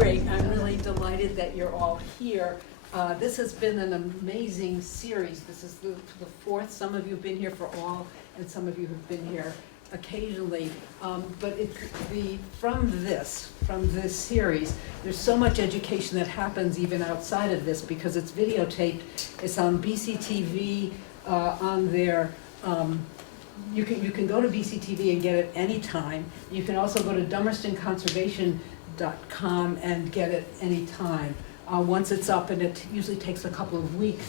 great. I'm really delighted that you're all here. This has been an amazing series. This is the fourth. Some of you have been here for all, and some of you have been here occasionally. But from this series, there's so much education that happens even outside of this because it's videotaped. It's on BCTV on their. You can go to BCTV and get it anytime. You can also go to DummerstonConservation.com and get it anytime. Once it's up, and it usually takes a couple of weeks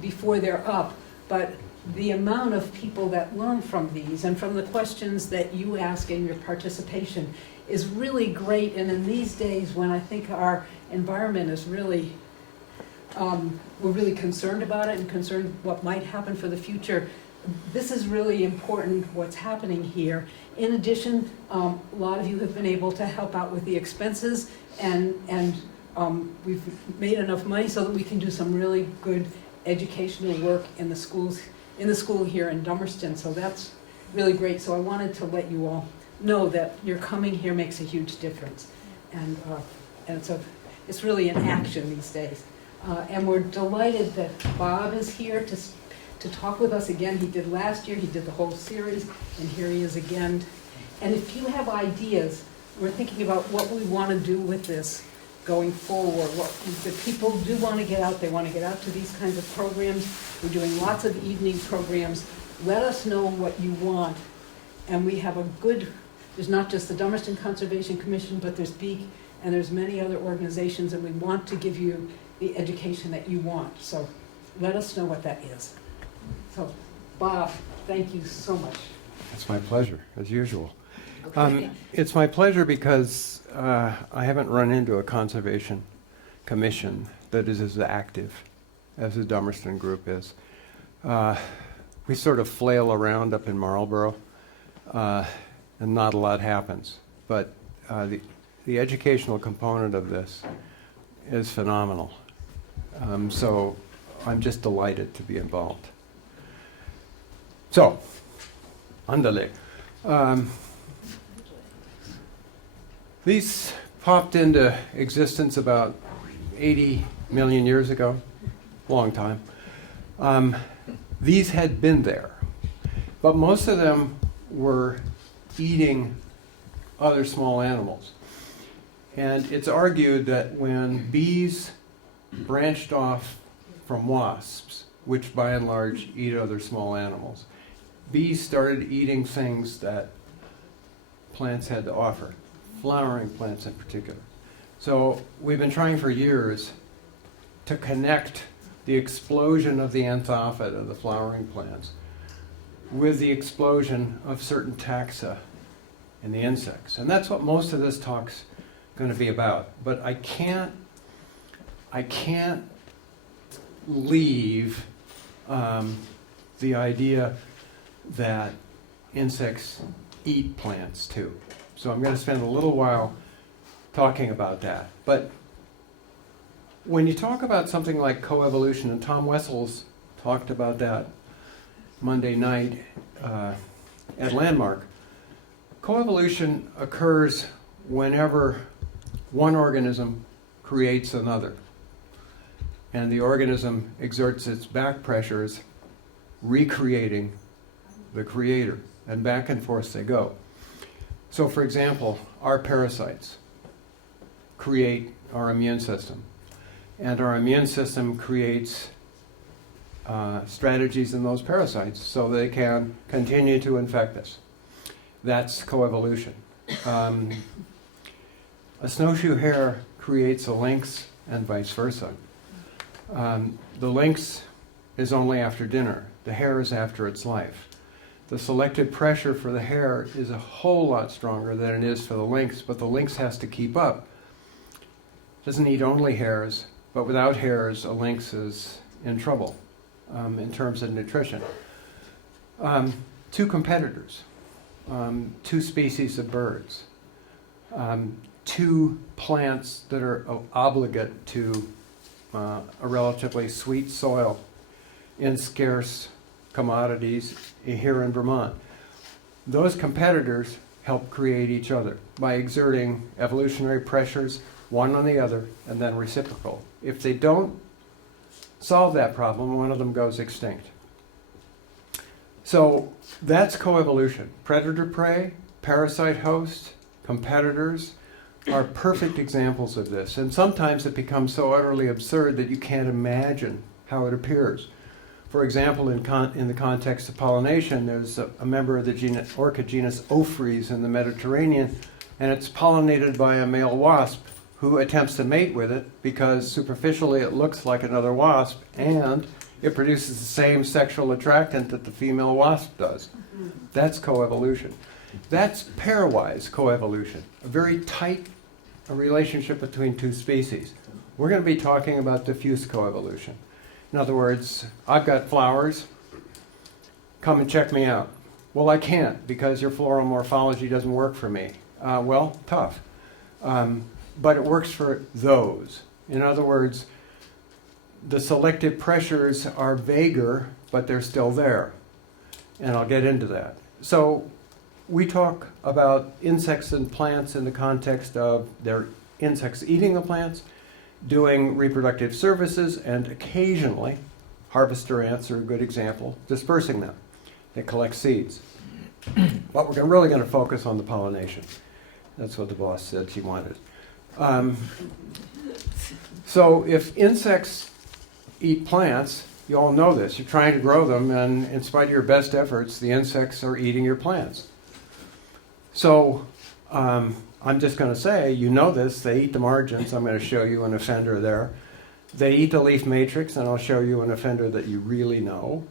before they're up. But the amount of people that learn from these and from the questions that you ask in your participation is really great. And in these days when I think our environment is really, we're really concerned about it and concerned what might happen for the future, this is really important what's happening here. In addition, a lot of you have been able to help out with the expenses, and we've made enough money so that we can do some really good educational work in the schools, in the school here in Dummerston. So that's really great. So I wanted to let you all know that your coming here makes a huge difference, and it's really an action these days. And we're delighted that Bob is here to talk with us again. He did last year, he did the whole series, and here he is again. And if you have ideas, we're thinking about what we want to do with this going forward. What the people do want to get out, they want to get out to these kinds of programs. We're doing lots of evening programs. Let us know what you want. And we have there's not just the Dummerston Conservation Commission, but there's BEAC, and there's many other organizations, and we want to give you the education that you want. So let us know what that is. So, Bob, thank you so much. It's my pleasure, as usual. Okay. It's my pleasure because I haven't run into a conservation commission that is as active as the Dummerston group is. We sort of flail around up in Marlborough, and not a lot happens. But the educational component of this is phenomenal. So I'm just delighted to be involved. So, andale. These popped into existence about 80 million years ago, long time. These had been there, but most of them were eating other small animals. And it's argued that when bees branched off from wasps, which by and large eat other small animals, bees started eating things that plants had to offer, flowering plants in particular. So we've been trying for years to connect the explosion of the anthophyte of the flowering plants with the explosion of certain taxa in the insects. And that's what most of this talk's going to be about. But I can't leave the idea that insects eat plants too. So I'm going to spend a little while talking about that. But when you talk about something like coevolution, and Tom Wessels talked about that Monday night at Landmark, coevolution occurs whenever one organism creates another. And the organism exerts its back pressures, recreating the creator, and back and forth they go. So for example, our parasites create our immune system, and our immune system creates strategies in those parasites so they can continue to infect us. That's coevolution. A snowshoe hare creates a lynx and vice versa. The lynx is only after dinner. The hare is after its life. The selected pressure for the hare is a whole lot stronger than it is for the lynx, but the lynx has to keep up. It doesn't eat only hares, but without hares, a lynx is in trouble in terms of nutrition. Two competitors, two species of birds, two plants that are obligate to a relatively sweet soil in scarce commodities here in Vermont. Those competitors help create each other by exerting evolutionary pressures one on the other, and then reciprocal. If they don't solve that problem, one of them goes extinct. So that's coevolution. Predator-prey, parasite-host, competitors are perfect examples of this. And sometimes it becomes so utterly absurd that you can't imagine how it appears. For example, in the context of pollination, there's a member of the orchid genus Ophrys in the Mediterranean, and it's pollinated by a male wasp who attempts to mate with it because superficially it looks like another wasp, and it produces the same sexual attractant that the female wasp does. That's coevolution. That's pairwise coevolution, a very tight relationship between two species. We're going to be talking about diffuse coevolution. In other words, I've got flowers, come and check me out. Well, I can't because your floral morphology doesn't work for me. Well, tough. But it works for those. In other words, the selective pressures are vaguer, but they're still there. And I'll get into that. So we talk about insects and plants in the context of their insects eating the plants, doing reproductive services, and occasionally, harvester ants are a good example, dispersing them. They collect seeds. But we're really going to focus on the pollination. That's what the boss said she wanted. So if insects eat plants, you all know this. You're trying to grow them, and in spite of your best efforts, the insects are eating your plants. So I'm just going to say, you know this, they eat the margins. I'm going to show you an offender there. They eat the leaf matrix, and I'll show you an offender that you really know.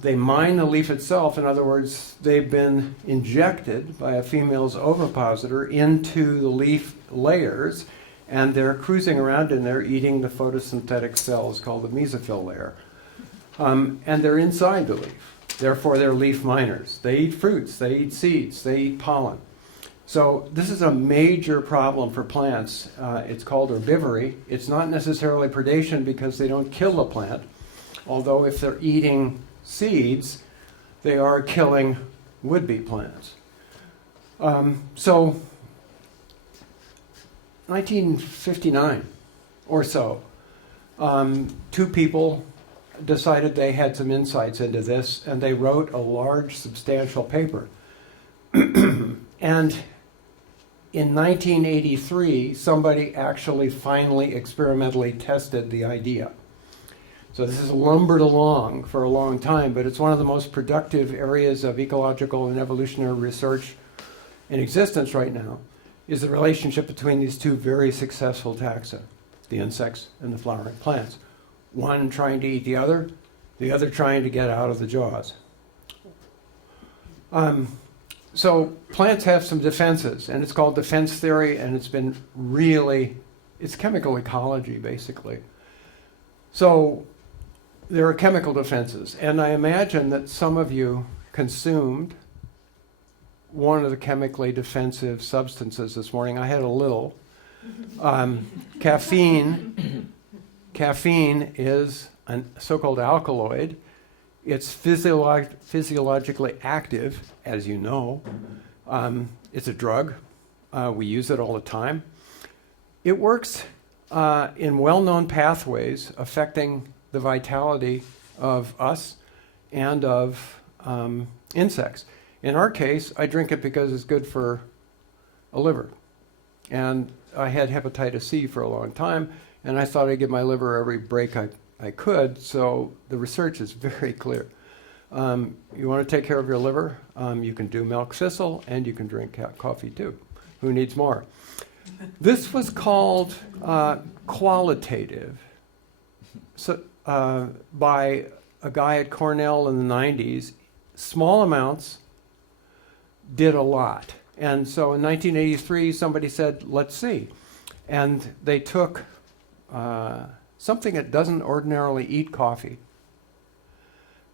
They mine the leaf itself. In other words, they've been injected by a female's ovipositor into the leaf layers, and they're cruising around in there eating the photosynthetic cells called the mesophyll layer. And they're inside the leaf. Therefore, they're leaf miners. They eat fruits, they eat seeds, they eat pollen. So this is a major problem for plants. It's called herbivory. It's not necessarily predation because they don't kill the plant, although if they're eating seeds, they are killing would-be plants. So 1959 or so, two people decided they had some insights into this, and they wrote a large, substantial paper. And in 1983, somebody actually finally experimentally tested the idea. So this has lumbered along for a long time, but it's one of the most productive areas of ecological and evolutionary research in existence right now, is the relationship between these two very successful taxa, the insects and the flowering plants. One trying to eat the other trying to get out of the jaws. So plants have some defenses, and it's called defense theory, and it's chemical ecology, basically. So there are chemical defenses, and I imagine that some of you consumed one of the chemically defensive substances this morning. I had a little. Caffeine is a so-called alkaloid. It's physiologically active, as you know. It's a drug. We use it all the time. It works in well-known pathways affecting the vitality of us and of insects. In our case, I drink it because it's good for a liver. And I had hepatitis C for a long time, and I thought I'd give my liver every break I could, so the research is very clear. You want to take care of your liver, you can do milk thistle, and you can drink coffee too. Who needs more? This was called qualitative by a guy at Cornell in the 90s. Small amounts did a lot. And so in 1983, somebody said, let's see. And they took something that doesn't ordinarily eat coffee.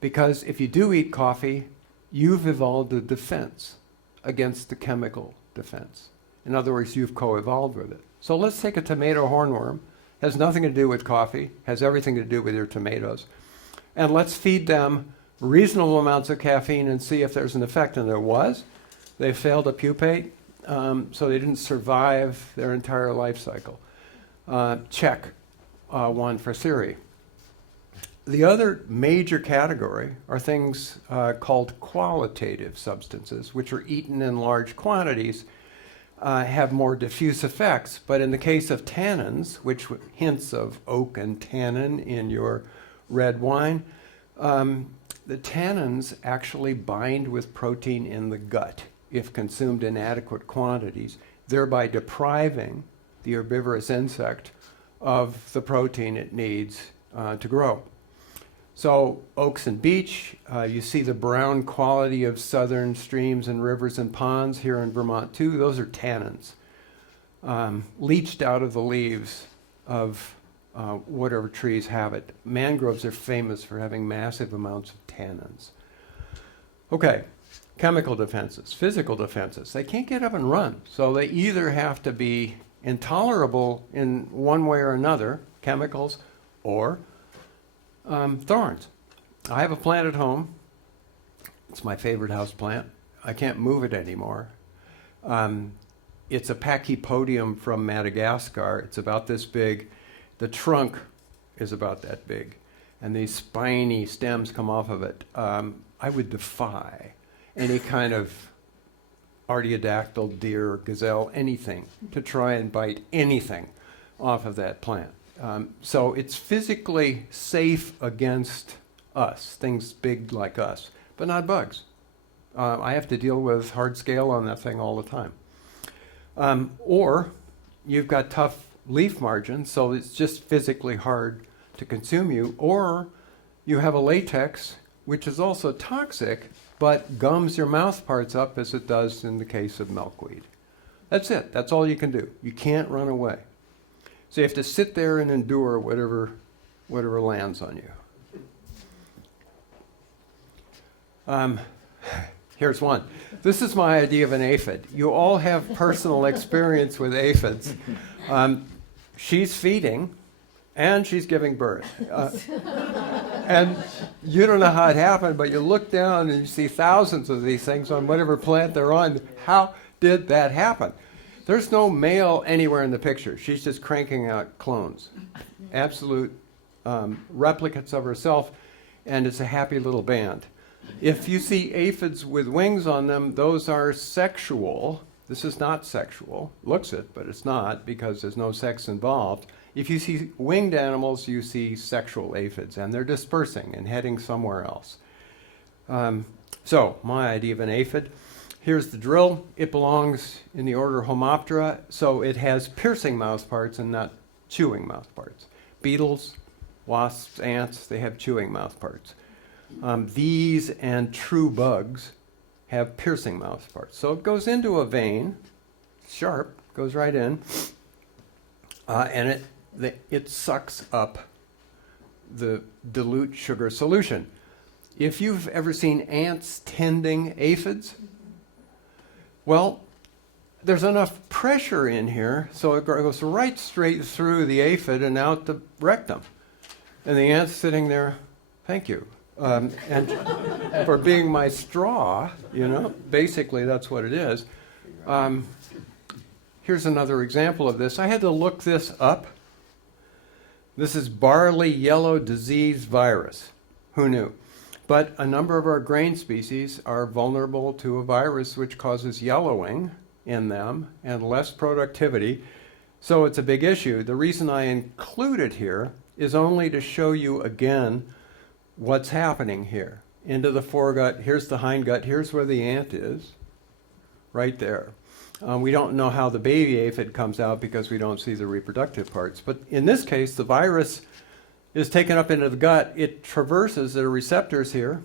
Because if you do eat coffee, you've evolved a defense against the chemical defense. In other words, you've co-evolved with it. So let's take a tomato hornworm. Has nothing to do with coffee, has everything to do with your tomatoes. And let's feed them reasonable amounts of caffeine and see if there's an effect. And there was. They failed to pupate. so they didn't survive their entire life cycle. Check, one for theory. The other major category are things called qualitative substances, which are eaten in large quantities, have more diffuse effects. But in the case of tannins, which hints of oak and tannin in your red wine, the tannins actually bind with protein in the gut if consumed in adequate quantities, thereby depriving the herbivorous insect of the protein it needs to grow. So oaks and beech, you see the brown quality of southern streams and rivers and ponds here in Vermont too. Those are tannins, leached out of the leaves of whatever trees have it. Mangroves are famous for having massive amounts of tannins. Okay, chemical defenses, physical defenses. They can't get up and run, so they either have to be intolerable in one way or another, chemicals, or thorns. I have a plant at home. It's my favorite house plant. I can't move it anymore. It's a Pachypodium from Madagascar. It's about this big. The trunk is about that big, and these spiny stems come off of it. I would defy any kind of artiodactyl, deer, gazelle, anything, to try and bite anything off of that plant. So it's physically safe against us, things big like us, but not bugs. I have to deal with hard scale on that thing all the time. Or you've got tough leaf margins, so it's just physically hard to consume you. Or you have a latex, which is also toxic, but gums your mouth parts up as it does in the case of milkweed. That's it. That's all you can do. You can't run away. So you have to sit there and endure whatever lands on you. Here's one. This is my idea of an aphid. You all have personal experience with aphids. She's feeding, and she's giving birth. And you don't know how it happened, but you look down and you see thousands of these things on whatever plant they're on. How did that happen? There's no male anywhere in the picture. She's just cranking out clones, absolute replicates of herself, and it's a happy little band. If you see aphids with wings on them, those are sexual. This is not sexual. Looks it, but it's not, because there's no sex involved. If you see winged animals, you see sexual aphids, and they're dispersing and heading somewhere else. So my idea of an aphid. Here's the drill. It belongs in the order Homoptera, so it has piercing mouthparts and not chewing mouthparts. Beetles, wasps, ants, they have chewing mouthparts. These and true bugs have piercing mouthparts. So it goes into a vein, sharp, goes right in, and it sucks up the dilute sugar solution. If you've ever seen ants tending aphids, well, there's enough pressure in here so it goes right straight through the aphid and out the rectum. And the ant's sitting there, thank you. And for being my straw, basically that's what it is. Here's another example of this. I had to look this up. This is barley yellow disease virus. Who knew? But a number of our grain species are vulnerable to a virus which causes yellowing in them and less productivity. So it's a big issue. The reason I include it here is only to show you again what's happening here. Into the foregut, here's the hindgut, here's where the ant is, right there. We don't know how the baby aphid comes out because we don't see the reproductive parts. But in this case, the virus is taken up into the gut. It traverses the receptors here,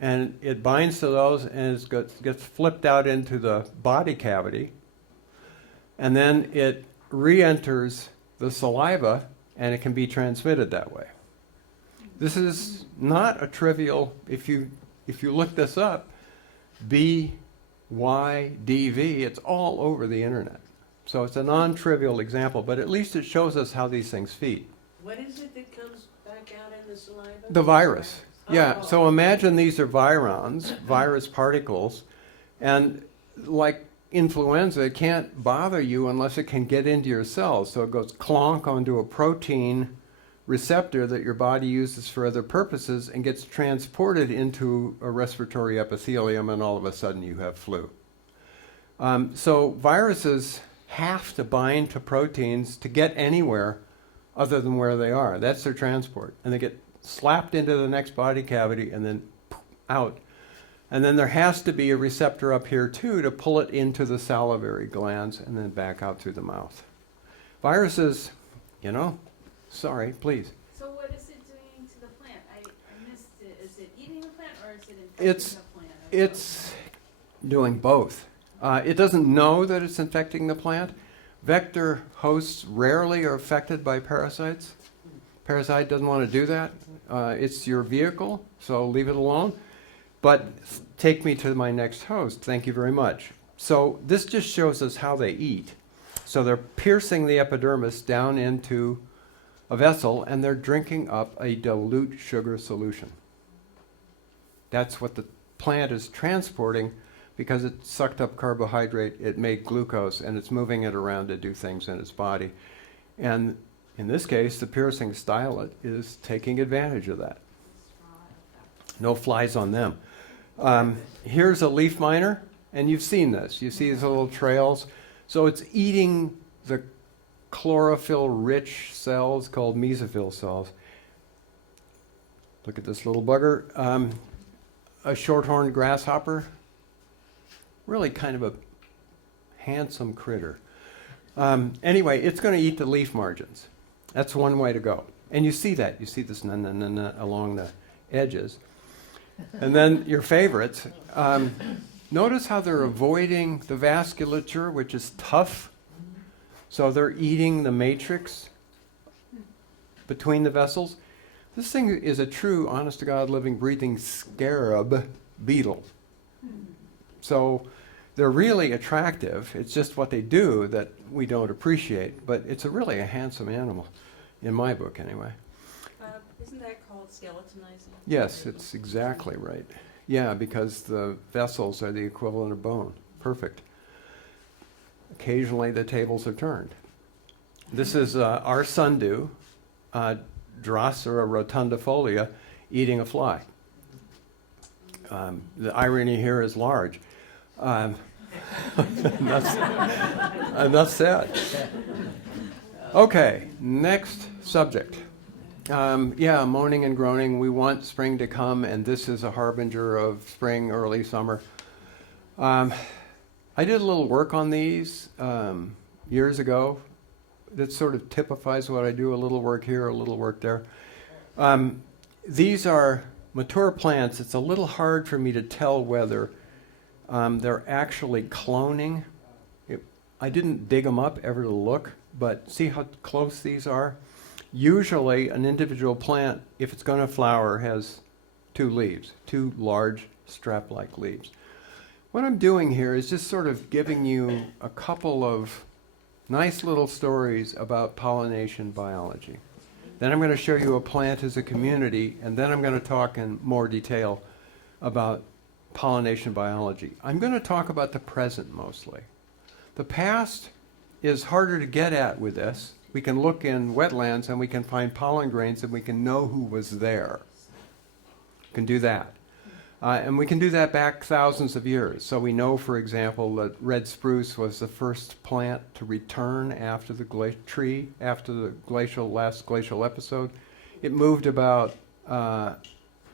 and it binds to those, and it gets flipped out into the body cavity. And then it re-enters the saliva, and it can be transmitted that way. This is not a trivial, if you look this up, BYDV, it's all over the internet. So it's a non-trivial example, but at least it shows us how these things feed. What is it that comes back out in the saliva? The virus. Yeah, so imagine these are virons, virus particles, and like influenza, it can't bother you unless it can get into your cells. So it goes clonk onto a protein receptor that your body uses for other purposes and gets transported into a respiratory epithelium, and all of a sudden you have flu. So viruses have to bind to proteins to get anywhere other than where they are. That's their transport. And they get slapped into the next body cavity and then out. And then there has to be a receptor up here too to pull it into the salivary glands and then back out through the mouth. Viruses, sorry, please. So what is it doing to the plant? I missed it. Is it eating the plant or is it infecting the plant? It's doing both. It doesn't know that it's infecting the plant. Vector hosts rarely are affected by parasites. Parasite doesn't want to do that. It's your vehicle, so leave it alone. But take me to my next host. Thank you very much. So this just shows us how they eat. So they're piercing the epidermis down into a vessel, and they're drinking up a dilute sugar solution. That's what the plant is transporting. Because it sucked up carbohydrate, it made glucose, and it's moving it around to do things in its body. And in this case, the piercing stylet is taking advantage of that. No flies on them. Here's a leaf miner, and you've seen this. You see these little trails. So it's eating the chlorophyll-rich cells called mesophyll cells. Look at this little bugger. A short-horned grasshopper. Really kind of a handsome critter. Anyway, it's going to eat the leaf margins. That's one way to go. And you see that. You see this along the edges. And then your favorites. Notice how they're avoiding the vasculature, which is tough. So they're eating the matrix between the vessels. This thing is a true, honest-to-God, living, breathing scarab beetle. So they're really attractive. It's just what they do that we don't appreciate. But it's really a handsome animal, in my book anyway. Isn't that called skeletonizing? Yes, it's exactly right. Yeah, because the vessels are the equivalent of bone. Perfect. Occasionally the tables are turned. This is our sundew, Drosera rotundifolia, eating a fly. The irony here is large. Enough said. Okay, next subject. Moaning and groaning. We want spring to come, and this is a harbinger of spring, early summer. I did a little work on these years ago. That sort of typifies what I do, a little work here, a little work there. These are mature plants. It's a little hard for me to tell whether they're actually cloning. I didn't dig them up ever to look, but see how close these are? Usually an individual plant, if it's going to flower, has two leaves, two large strap-like leaves. What I'm doing here is just sort of giving you a couple of nice little stories about pollination biology. Then I'm going to show you a plant as a community, and then I'm going to talk in more detail about pollination biology. I'm going to talk about the present mostly. The past is harder to get at with this. We can look in wetlands and we can find pollen grains and we can know who was there. We can do that. And we can do that back thousands of years. So we know, for example, that red spruce was the first plant to return after the after the last glacial episode. It moved about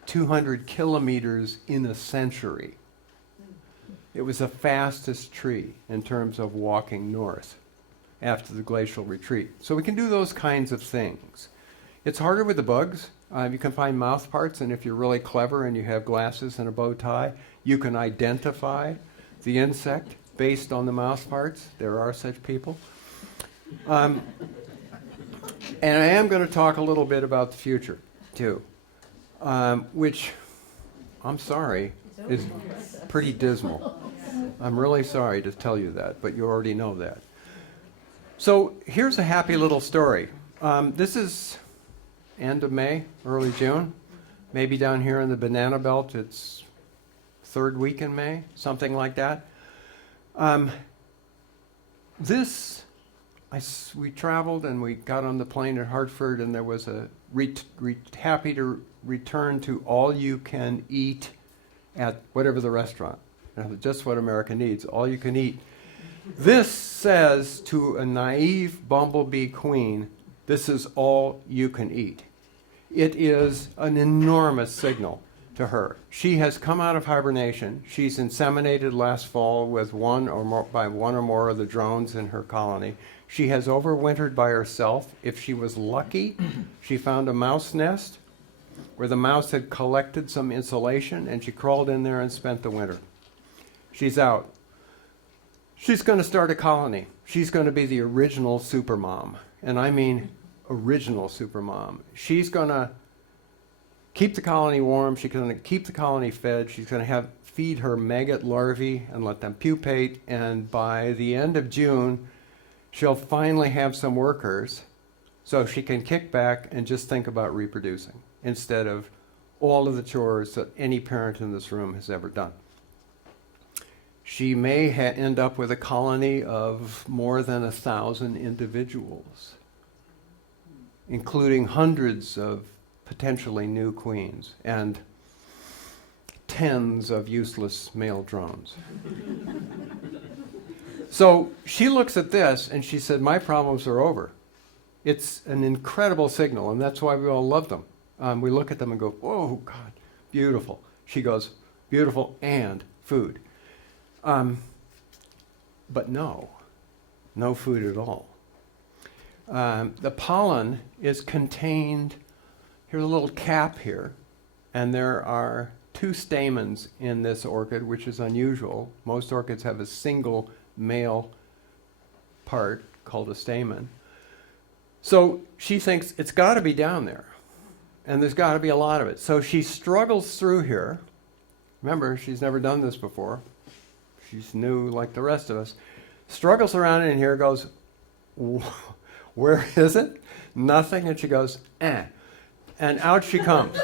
200 kilometers in a century. It was the fastest tree in terms of walking north after the glacial retreat. So we can do those kinds of things. It's harder with the bugs. You can find mouth parts, and if you're really clever and you have glasses and a bow tie, you can identify the insect based on the mouth parts. There are such people. And I am going to talk a little bit about the future, too, which, I'm sorry, is pretty dismal. I'm really sorry to tell you that, but you already know that. So here's a happy little story. This is end of May, early June. Maybe down here in the banana belt, it's third week in May, something like that. We traveled and we got on the plane at Hartford, and there was a happy to return to all you can eat at whatever the restaurant. Just what America needs, all you can eat. This says to a naive bumblebee queen, this is all you can eat. It is an enormous signal to her. She has come out of hibernation. She's inseminated last fall with one or more of the drones in her colony. She has overwintered by herself. If she was lucky, she found a mouse nest where the mouse had collected some insulation, and she crawled in there and spent the winter. She's out. She's going to start a colony. She's going to be the original supermom. And I mean original supermom. She's going to keep the colony warm. She's going to keep the colony fed. She's going to feed her maggot larvae and let them pupate. And by the end of June, she'll finally have some workers so she can kick back and just think about reproducing instead of all of the chores that any parent in this room has ever done. She may end up with a colony of more than 1,000 individuals, including hundreds of potentially new queens and tens of useless male drones. So she looks at this and she said, my problems are over. It's an incredible signal, and that's why we all love them. We look at them and go, whoa, God, beautiful. She goes, beautiful and food. But no food at all. The pollen is contained, here's a little cap here, and there are 2 stamens in this orchid, which is unusual. Most orchids have a single male part called a stamen. So she thinks it's got to be down there, and there's got to be a lot of it. So she struggles through here. Remember, she's never done this before. She's new like the rest of us. Struggles around in here, goes, where is it? Nothing. And she goes, eh. And out she comes.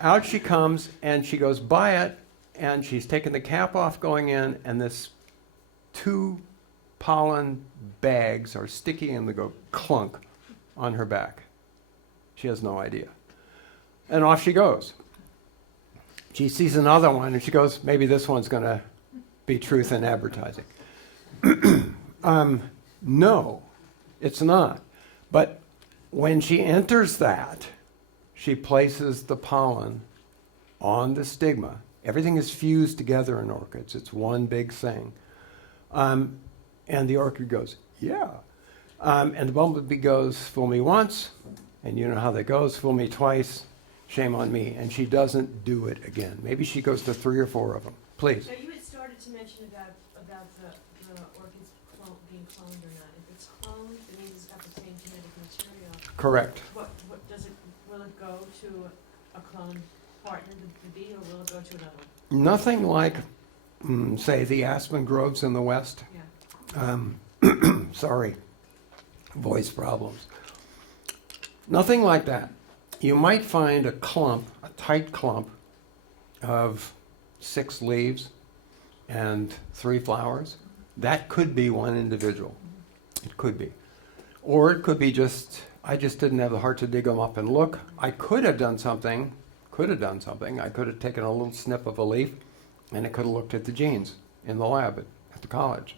Out she comes, and she goes by it, and she's taken the cap off going in, and this 2 pollen bags are sticky, and they go clunk on her back. She has no idea. And off she goes. She sees another one, and she goes, maybe this one's going to be truth in advertising. No, it's not. But when she enters that, she places the pollen on the stigma. Everything is fused together in orchids. It's one big thing. And the orchid goes, yeah. And the bumblebee goes, fool me once, and you know how that goes, fool me twice, shame on me. And she doesn't do it again. Maybe she goes to 3 or 4 of them. Please. So you had started to mention about the orchids being cloned or not. If it's cloned, it means it's got the same genetic material. Correct. What does it, will it go to a cloned partner, the bee, or will it go to another one? Nothing like, say, the aspen groves in the West. Yeah. Sorry, voice problems. Nothing like that. You might find a tight clump of 6 leaves and 3 flowers. That could be one individual. It could be. Or it could be I just didn't have the heart to dig them up and look. I could have done something. I could have taken a little snip of a leaf, and I could have looked at the genes in the lab at the college.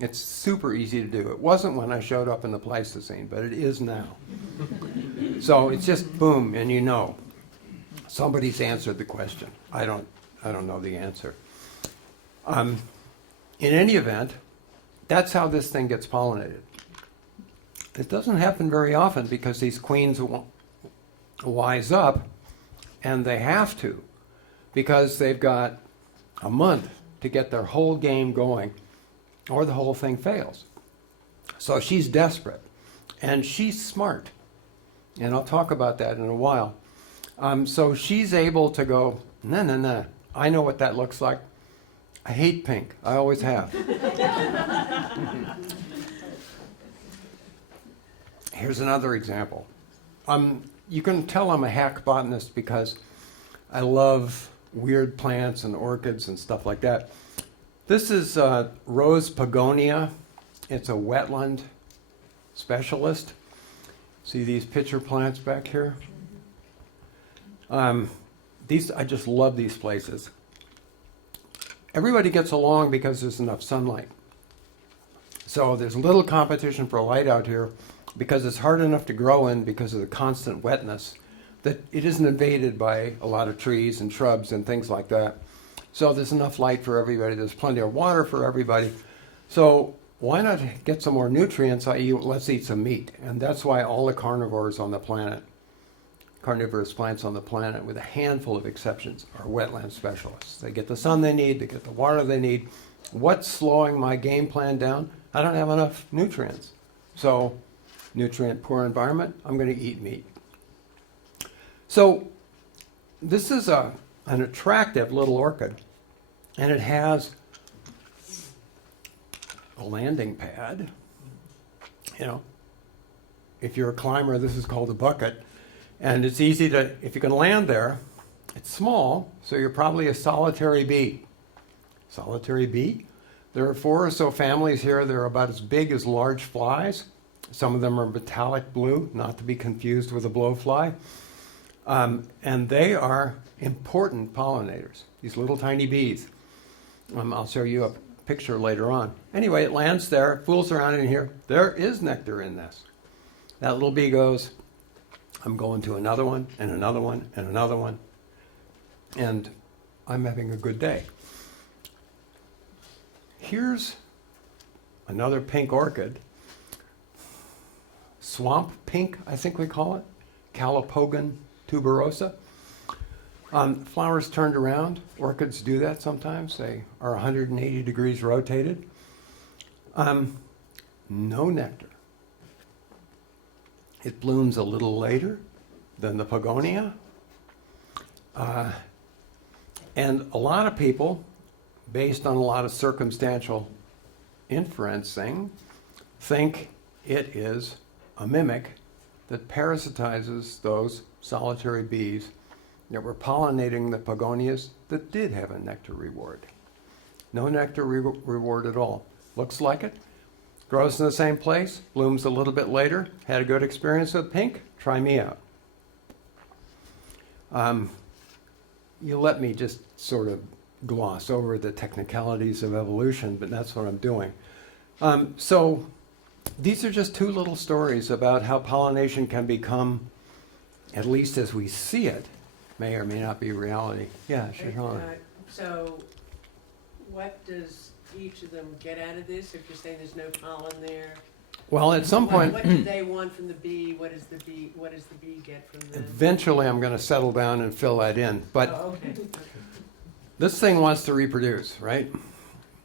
It's super easy to do. It wasn't when I showed up in the Pleistocene, but it is now. So it's just boom, and you know. Somebody's answered the question. I don't know the answer. In any event, that's how this thing gets pollinated. It doesn't happen very often because these queens wise up, and they have to, because they've got a month to get their whole game going, or the whole thing fails. So she's desperate, and she's smart, and I'll talk about that in a while. So she's able to go, no, I know what that looks like. I hate pink. I always have. Here's another example. You can tell I'm a hack botanist because I love weird plants and orchids and stuff like that. This is Rose Pagonia. It's a wetland specialist. See these pitcher plants back here? I just love these places. Everybody gets along because there's enough sunlight. So there's little competition for light out here because it's hard enough to grow in because of the constant wetness that it isn't invaded by a lot of trees and shrubs and things like that. So there's enough light for everybody. There's plenty of water for everybody. So why not get some more nutrients, i.e. let's eat some meat. And that's why all the carnivores on the planet, carnivorous plants on the planet, with a handful of exceptions, are wetland specialists. They get the sun they need, they get the water they need. What's slowing my game plan down? I don't have enough nutrients. So, nutrient poor environment, I'm going to eat meat. So, this is an attractive little orchid, and it has a landing pad. You know, if you're a climber, this is called a bucket. And it's easy to, if you can land there, it's small, so you're probably a solitary bee. Solitary bee? There are 4 or so families here. They're about as big as large flies. Some of them are metallic blue, not to be confused with a blowfly. And they are important pollinators, these little tiny bees. I'll show you a picture later on. Anyway, it lands there, fools around in here. There is nectar in this. That little bee goes, I'm going to another one, and another one, and another one. And I'm having a good day. Here's another pink orchid. Swamp pink, I think we call it. Calopogon tuberosa. Flowers turned around. Orchids do that sometimes. They are 180 degrees rotated. No nectar. It blooms a little later than the Pagonia. And a lot of people, based on a lot of circumstantial inferencing, think it is a mimic that parasitizes those solitary bees that were pollinating the Pagonias that did have a nectar reward. No nectar reward at all. Looks like it. Grows in the same place, blooms a little bit later, had a good experience with pink, try me out. You let me just sort of gloss over the technicalities of evolution, but that's what I'm doing. So these are just 2 little stories about how pollination can become, at least as we see it, may or may not be reality. Yeah, Siobhan. So what does each of them get out of this? If you're saying there's no pollen there, Well, at some point, what do they want from the bee? What does the bee get from them? eventually I'm going to settle down and fill that in. But Oh, okay. this thing wants to reproduce, right?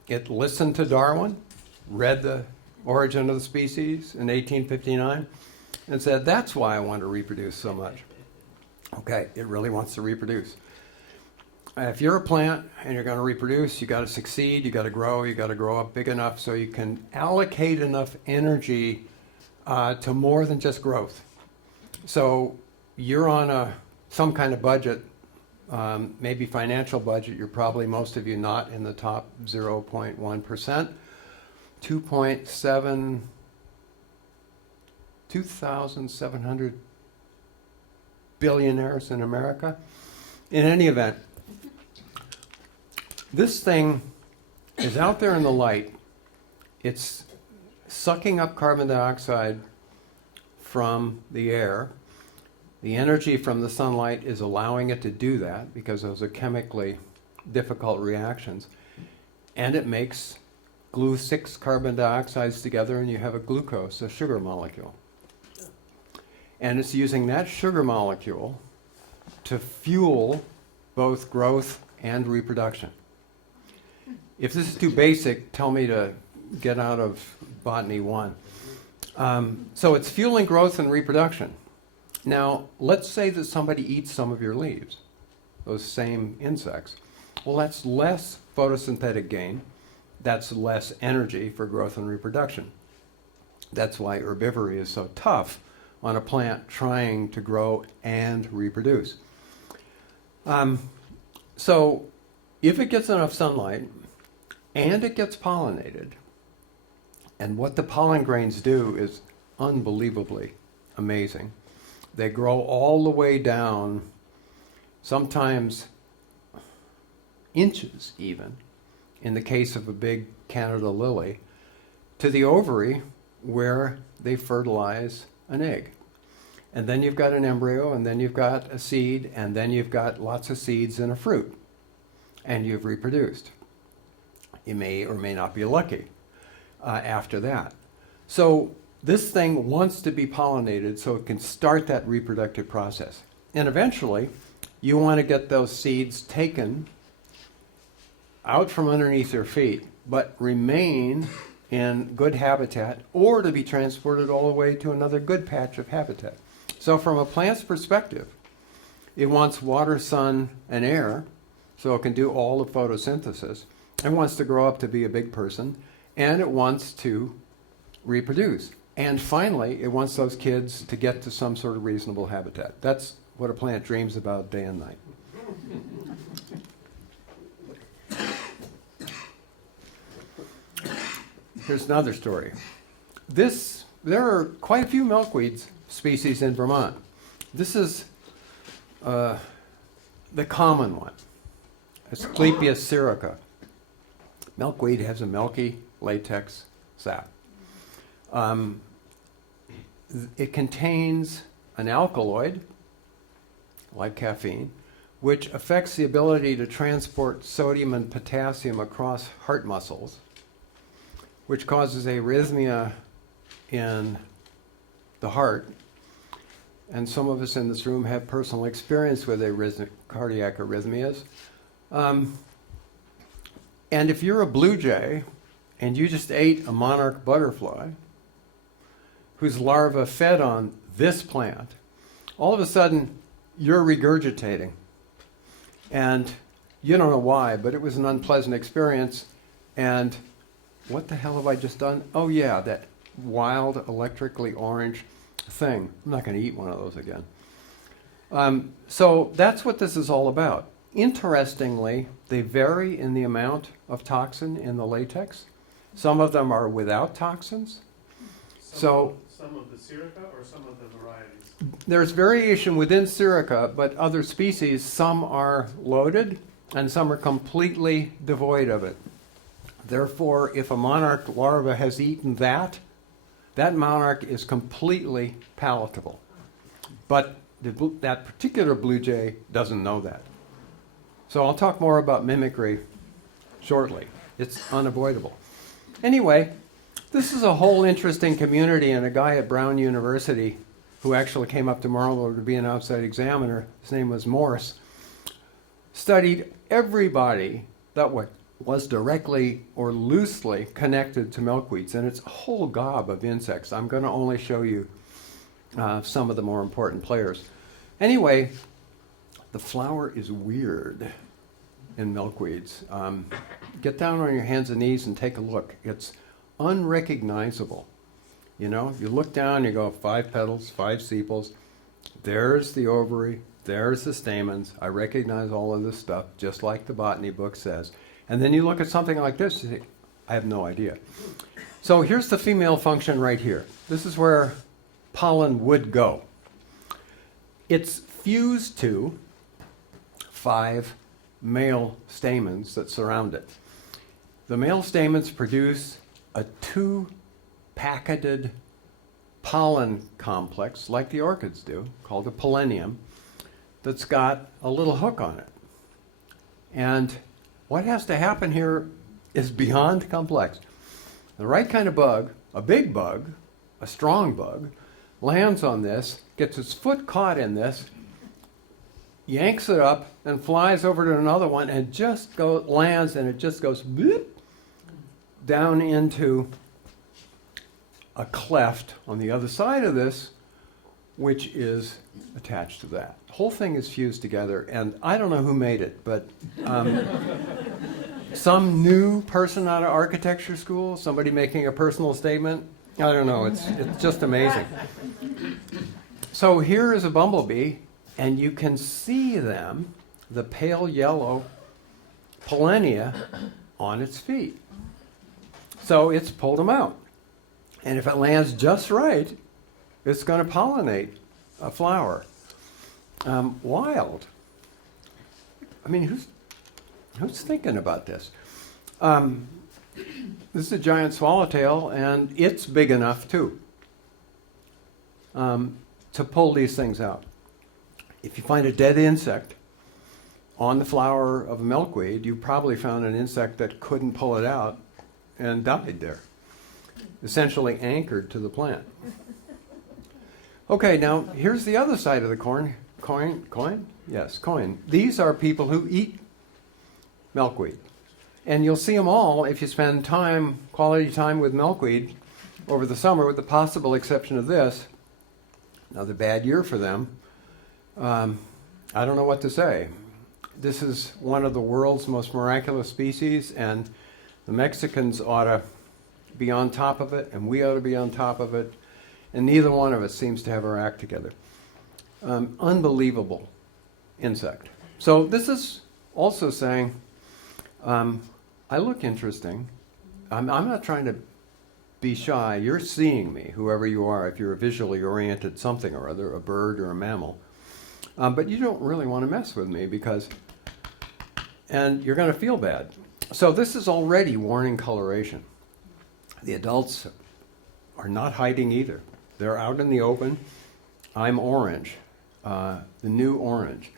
It listened to Darwin, read The Origin of the Species in 1859, and said, that's why I want to reproduce so much. Okay, it really wants to reproduce. If you're a plant and you're going to reproduce, you got to succeed, you got to grow up big enough so you can allocate enough energy to more than just growth. So you're on some kind of budget, maybe financial budget. You're probably, most of you, not in the top 0.1%. 2,700 billionaires in America. In any event, this thing is out there in the light. It's sucking up carbon dioxide from the air. The energy from the sunlight is allowing it to do that because those are chemically difficult reactions. And it makes glue 6 carbon dioxides together and you have a glucose, a sugar molecule. And it's using that sugar molecule to fuel both growth and reproduction. If this is too basic, tell me to get out of Botany 1. So it's fueling growth and reproduction. Now, let's say that somebody eats some of your leaves, those same insects. Well, that's less photosynthetic gain. That's less energy for growth and reproduction. That's why herbivory is so tough on a plant trying to grow and reproduce. So if it gets enough sunlight and it gets pollinated. And what the pollen grains do is unbelievably amazing. They grow all the way down, sometimes inches even, in the case of a big Canada lily, to the ovary where they fertilize an egg. And then you've got an embryo, and then you've got a seed, and then you've got lots of seeds and a fruit. And you've reproduced. You may or may not be lucky after that. So this thing wants to be pollinated so it can start that reproductive process. And eventually, you want to get those seeds taken out from underneath their feet, but remain in good habitat, or to be transported all the way to another good patch of habitat. So from a plant's perspective, it wants water, sun, and air, so it can do all the photosynthesis. It wants to grow up to be a big person, and it wants to reproduce. And finally, it wants those kids to get to some sort of reasonable habitat. That's what a plant dreams about day and night. Here's another story. There are quite a few milkweed species in Vermont. This is the common one, Asclepias syrica. Milkweed has a milky latex sap. It contains an alkaloid, like caffeine, which affects the ability to transport sodium and potassium across heart muscles, which causes arrhythmia in the heart. And some of us in this room have personal experience with cardiac arrhythmias. And if you're a blue jay and you just ate a monarch butterfly whose larva fed on this plant, all of a sudden you're regurgitating. And you don't know why, but it was an unpleasant experience. And what the hell have I just done? Oh yeah, that wild electrically orange thing. I'm not going to eat one of those again. So that's what this is all about. Interestingly, they vary in the amount of toxin in the latex. Some of them are without toxins. Some of the Syrica or some of the varieties? There's variation within Syrica, but other species, some are loaded and some are completely devoid of it. Therefore, if a monarch larva has eaten that monarch is completely palatable. But that particular blue jay doesn't know that. So I'll talk more about mimicry shortly. It's unavoidable. Anyway, this is a whole interesting community, and a guy at Brown University who actually came up to Marlborough to be an outside examiner, his name was Morse, studied everybody that was directly or loosely connected to milkweeds, and it's a whole gob of insects. I'm going to only show you some of the more important players. Anyway, the flower is weird in milkweeds. Get down on your hands and knees and take a look. It's unrecognizable. You know, you look down, you go 5 petals, 5 sepals. There's the ovary, there's the stamens. I recognize all of this stuff, just like the botany book says. And then you look at something like this, you say, I have no idea. So here's the female function right here. This is where pollen would go. It's fused to 5 male stamens that surround it. The male stamens produce a 2-packeted pollen complex, like the orchids do, called a pollinium, that's got a little hook on it. And what has to happen here is beyond complex. The right kind of bug, a big bug, a strong bug, lands on this, gets its foot caught in this, yanks it up, and flies over to another one, and just lands, and it just goes bloop, down into a cleft on the other side of this, which is attached to that. The whole thing is fused together, and I don't know who made it, but some new person out of architecture school, somebody making a personal statement. I don't know, it's just amazing. So here is a bumblebee, and you can see them, the pale yellow pollinia, on its feet. So it's pulled them out. And if it lands just right, it's going to pollinate a flower. Wild. I mean, who's thinking about this? This is a giant swallowtail, and it's big enough too to pull these things out. If you find a dead insect on the flower of a milkweed, you probably found an insect that couldn't pull it out and died there, essentially anchored to the plant. Okay, now here's the other side of the coin. Yes, coin. These are people who eat milkweed. And you'll see them all if you spend time, quality time with milkweed over the summer, with the possible exception of this. Another bad year for them. I don't know what to say. This is one of the world's most miraculous species, and the Mexicans ought to be on top of it, and we ought to be on top of it, and neither one of us seems to have our act together. Unbelievable insect. So this is also saying, I look interesting. I'm not trying to be shy. You're seeing me, whoever you are, if you're a visually oriented something or other, a bird or a mammal. But you don't really want to mess with me and you're going to feel bad. So this is already warning coloration. The adults are not hiding either. They're out in the open. I'm orange, the new orange.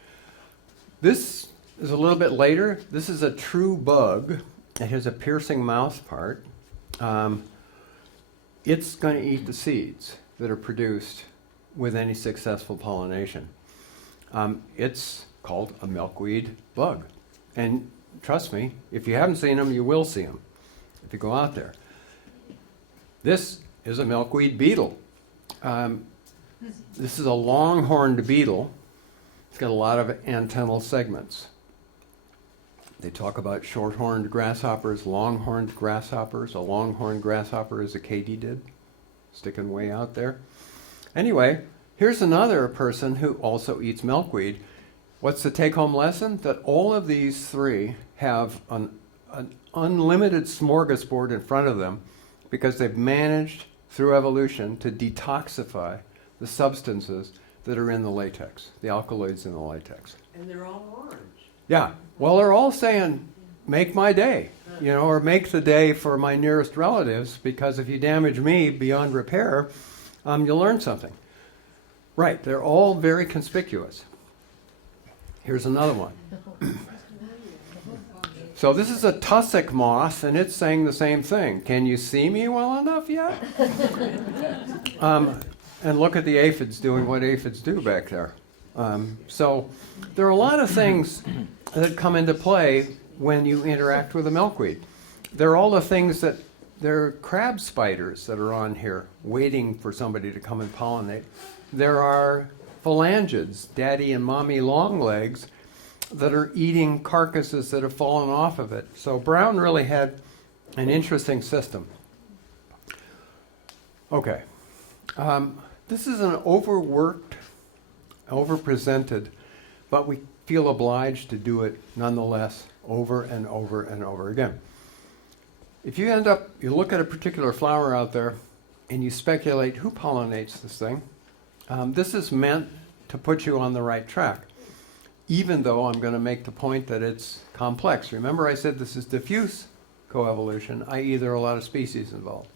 This is a little bit later. This is a true bug. It has a piercing mouth part. It's going to eat the seeds that are produced with any successful pollination. It's called a milkweed bug. And trust me, if you haven't seen them, you will see them if you go out there. This is a milkweed beetle. This is a long-horned beetle. It's got a lot of antennal segments. They talk about short-horned grasshoppers, long-horned grasshoppers. A long-horned grasshopper is a katydid, sticking way out there. Anyway, here's another person who also eats milkweed. What's the take-home lesson? That all of these three have an unlimited smorgasbord in front of them because they've managed, through evolution, to detoxify the substances that are in the latex, the alkaloids in the latex. And they're all orange. Yeah. Well, they're all saying, make my day, or make the day for my nearest relatives, because if you damage me beyond repair, you'll learn something. Right. They're all very conspicuous. Here's another one. So this is a tussock moth, and it's saying the same thing. Can you see me well enough yet? And look at the aphids doing what aphids do back there. So there are a lot of things that come into play when you interact with a milkweed. There are all the things that, there are crab spiders that are on here waiting for somebody to come and pollinate. There are phalangids, daddy and mommy longlegs, that are eating carcasses that have fallen off of it. So Brown really had an interesting system. Okay. This is an overworked, overpresented, but we feel obliged to do it nonetheless over and over and over again. If you look at a particular flower out there and you speculate who pollinates this thing, this is meant to put you on the right track, even though I'm going to make the point that it's complex. Remember I said this is diffuse coevolution, i.e. there are a lot of species involved.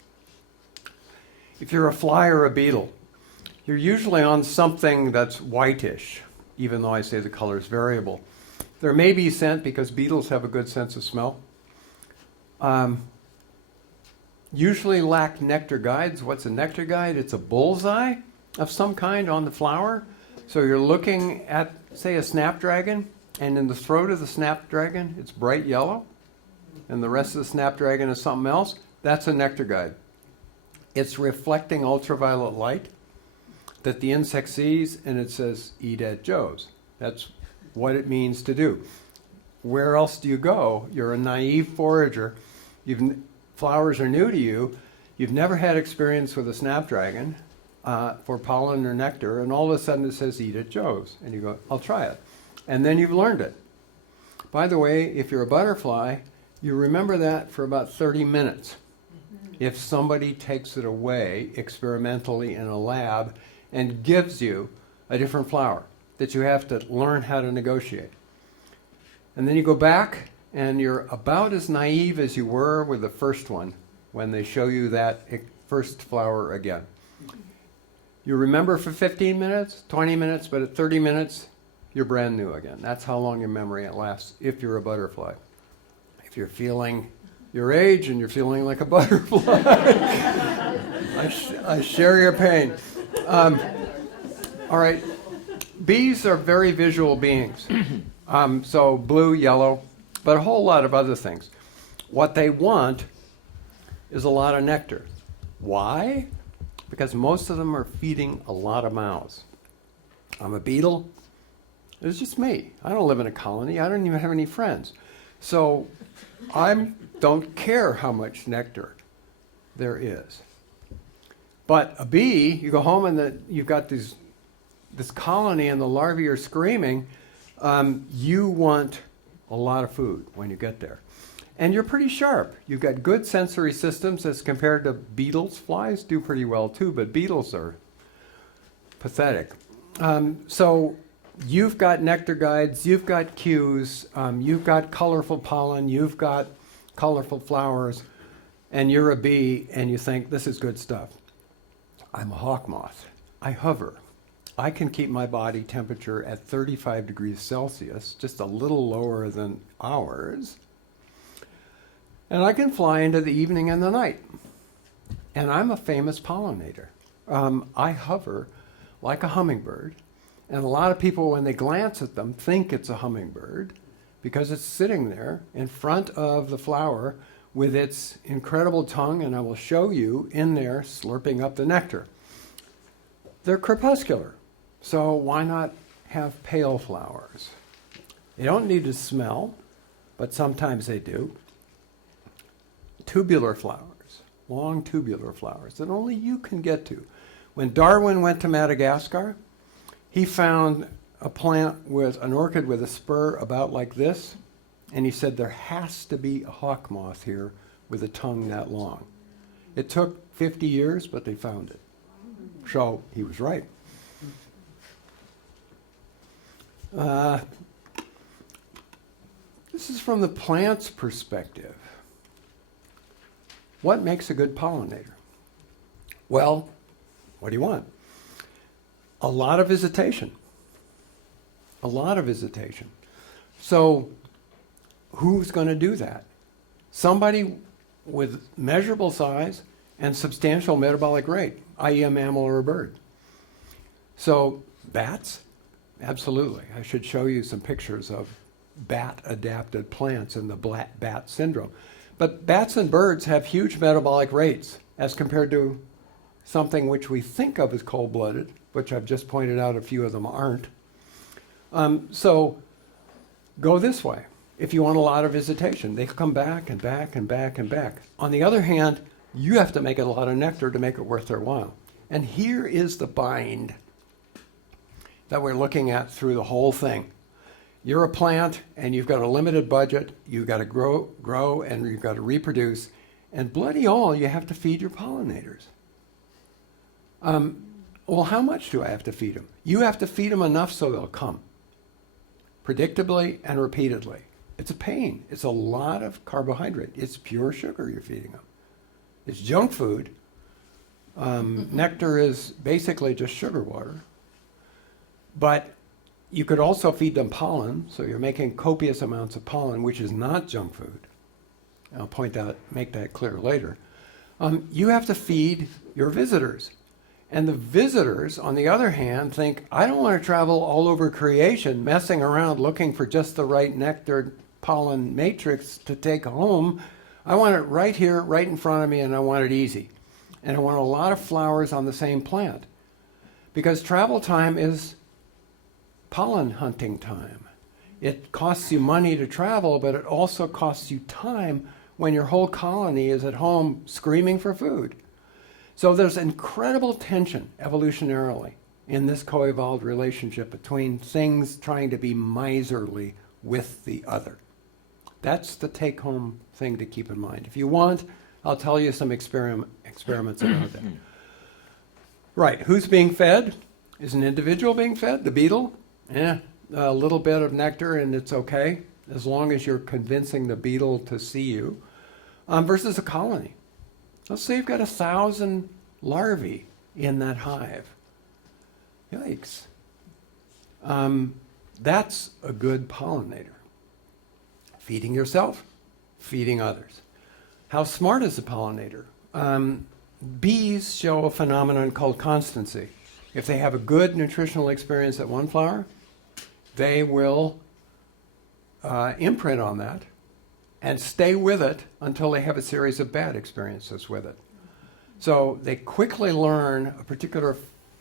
If you're a fly or a beetle, you're usually on something that's whitish, even though I say the color is variable. There may be scent because beetles have a good sense of smell. Usually lack nectar guides. What's a nectar guide? It's a bullseye of some kind on the flower. So you're looking at, say, a snapdragon, and in the throat of the snapdragon, it's bright yellow, and the rest of the snapdragon is something else. That's a nectar guide. It's reflecting ultraviolet light that the insect sees, and it says, eat at Joe's. That's what it means to do. Where else do you go? You're a naive forager. Flowers are new to you. You've never had experience with a snapdragon for pollen or nectar, and all of a sudden it says, eat at Joe's. And you go, I'll try it. And then you've learned it. By the way, if you're a butterfly, You remember that for about 30 minutes. If somebody takes it away experimentally in a lab and gives you a different flower that you have to learn how to negotiate. And then you go back and you're about as naive as you were with the first one when they show you that first flower again. You remember for 15 minutes, 20 minutes, but at 30 minutes, you're brand new again. That's how long your memory lasts if you're a butterfly. If you're feeling your age and you're feeling like a butterfly, I share your pain. All right, bees are very visual beings. So blue, yellow, but a whole lot of other things. What they want is a lot of nectar. Why? Because most of them are feeding a lot of mouths. I'm a beetle. It's just me. I don't live in a colony. I don't even have any friends. So I don't care how much nectar there is. But a bee, you go home and you've got this colony and the larvae are screaming. You want a lot of food when you get there. And you're pretty sharp. You've got good sensory systems as compared to beetles. Flies do pretty well too, but beetles are pathetic. So you've got nectar guides, you've got cues, you've got colorful pollen, you've got colorful flowers, and you're a bee and you think, this is good stuff. I'm a hawk moth. I hover. I can keep my body temperature at 35 degrees Celsius, just a little lower than ours. And I can fly into the evening and the night. And I'm a famous pollinator. I hover like a hummingbird. And a lot of people, when they glance at them, think it's a hummingbird because it's sitting there in front of the flower with its incredible tongue, and I will show you in there slurping up the nectar. They're crepuscular, so why not have pale flowers? They don't need to smell, but sometimes they do. Tubular flowers, long tubular flowers that only you can get to. When Darwin went to Madagascar, he found a plant with an orchid with a spur about like this, and he said there has to be a hawk moth here with a tongue that long. It took 50 years, but they found it. So he was right. This is from the plant's perspective. What makes a good pollinator? Well, what do you want? A lot of visitation. A lot of visitation. So who's going to do that? Somebody with measurable size and substantial metabolic rate, i.e. a mammal or a bird. So bats? Absolutely. I should show you some pictures of bat-adapted plants and the black bat syndrome. But bats and birds have huge metabolic rates as compared to something which we think of as cold-blooded, which I've just pointed out a few of them aren't. So go this way. If you want a lot of visitation, they come back and back and back and back. On the other hand, you have to make it a lot of nectar to make it worth their while. And here is the bind that we're looking at through the whole thing. You're a plant and you've got a limited budget. You've got to grow, and you've got to reproduce. And bloody all, you have to feed your pollinators. Well, how much do I have to feed them? You have to feed them enough so they'll come. Predictably and repeatedly. It's a pain. It's a lot of carbohydrate. It's pure sugar you're feeding them. It's junk food. Nectar is basically just sugar water. But you could also feed them pollen, so you're making copious amounts of pollen, which is not junk food. I'll make that clear later. You have to feed your visitors. And the visitors, on the other hand, think, I don't want to travel all over creation, messing around looking for just the right nectar pollen matrix to take home. I want it right here, right in front of me, and I want it easy. And I want a lot of flowers on the same plant. Because travel time is pollen hunting time. It costs you money to travel, but it also costs you time when your whole colony is at home screaming for food. So there's incredible tension evolutionarily in this co-evolved relationship between things trying to be miserly with the other. That's the take-home thing to keep in mind. If you want, I'll tell you some experiments about that. Right, who's being fed? Is an individual being fed? The beetle? A little bit of nectar and it's okay, as long as you're convincing the beetle to see you. Versus a colony. Let's say you've got 1,000 larvae in that hive. Yikes. That's a good pollinator. Feeding yourself, feeding others. How smart is a pollinator? Bees show a phenomenon called constancy. If they have a good nutritional experience at one flower, they will imprint on that and stay with it until they have a series of bad experiences with it. So they quickly learn a particular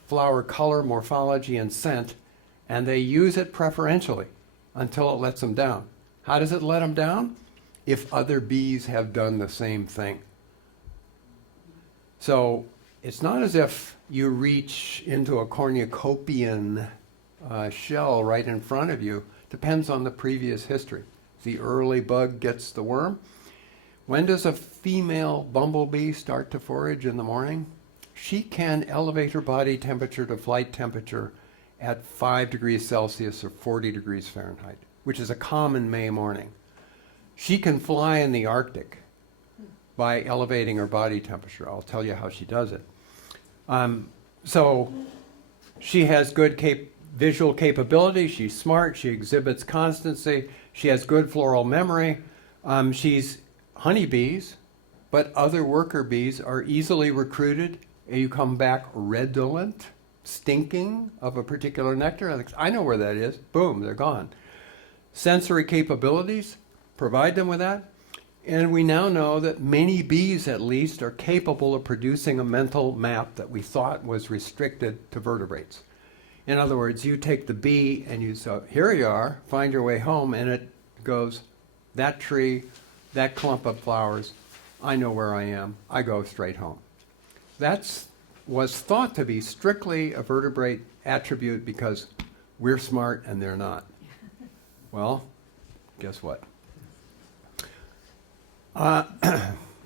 flower color, morphology, and scent, and they use it preferentially until it lets them down. How does it let them down? If other bees have done the same thing. So it's not as if you reach into a cornucopian shell right in front of you. Depends on the previous history. The early bug gets the worm. When does a female bumblebee start to forage in the morning? She can elevate her body temperature to flight temperature at 5 degrees Celsius or 40 degrees Fahrenheit, which is a common May morning. She can fly in the Arctic by elevating her body temperature. I'll tell you how she does it. So she has good visual capability. She's smart. She exhibits constancy. She has good floral memory. She's honeybees, but other worker bees are easily recruited. You come back redolent, stinking of a particular nectar. I know where that is. Boom, they're gone. Sensory capabilities, provide them with that. And we now know that many bees, at least, are capable of producing a mental map that we thought was restricted to vertebrates. In other words, you take the bee and you say, here you are, find your way home, and it goes, that tree, that clump of flowers, I know where I am, I go straight home. That was thought to be strictly a vertebrate attribute because we're smart and they're not. Well, guess what?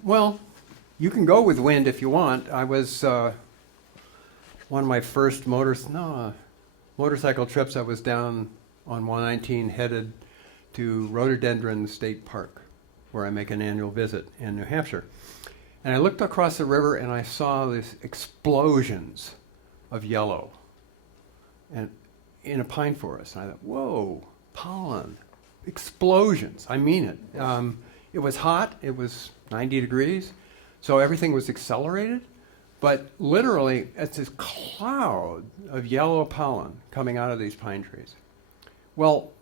Well, you can go with wind if you want. I was, one of my first motorcycle trips, I was down on 119 headed to Rhododendron State Park, where I make an annual visit in New Hampshire. And I looked across the river and I saw these explosions of yellow and in a pine forest. And I thought, whoa, pollen, explosions. I mean it. It was hot, it was 90 degrees, so everything was accelerated, but literally it's this cloud of yellow pollen coming out of these pine trees. Well,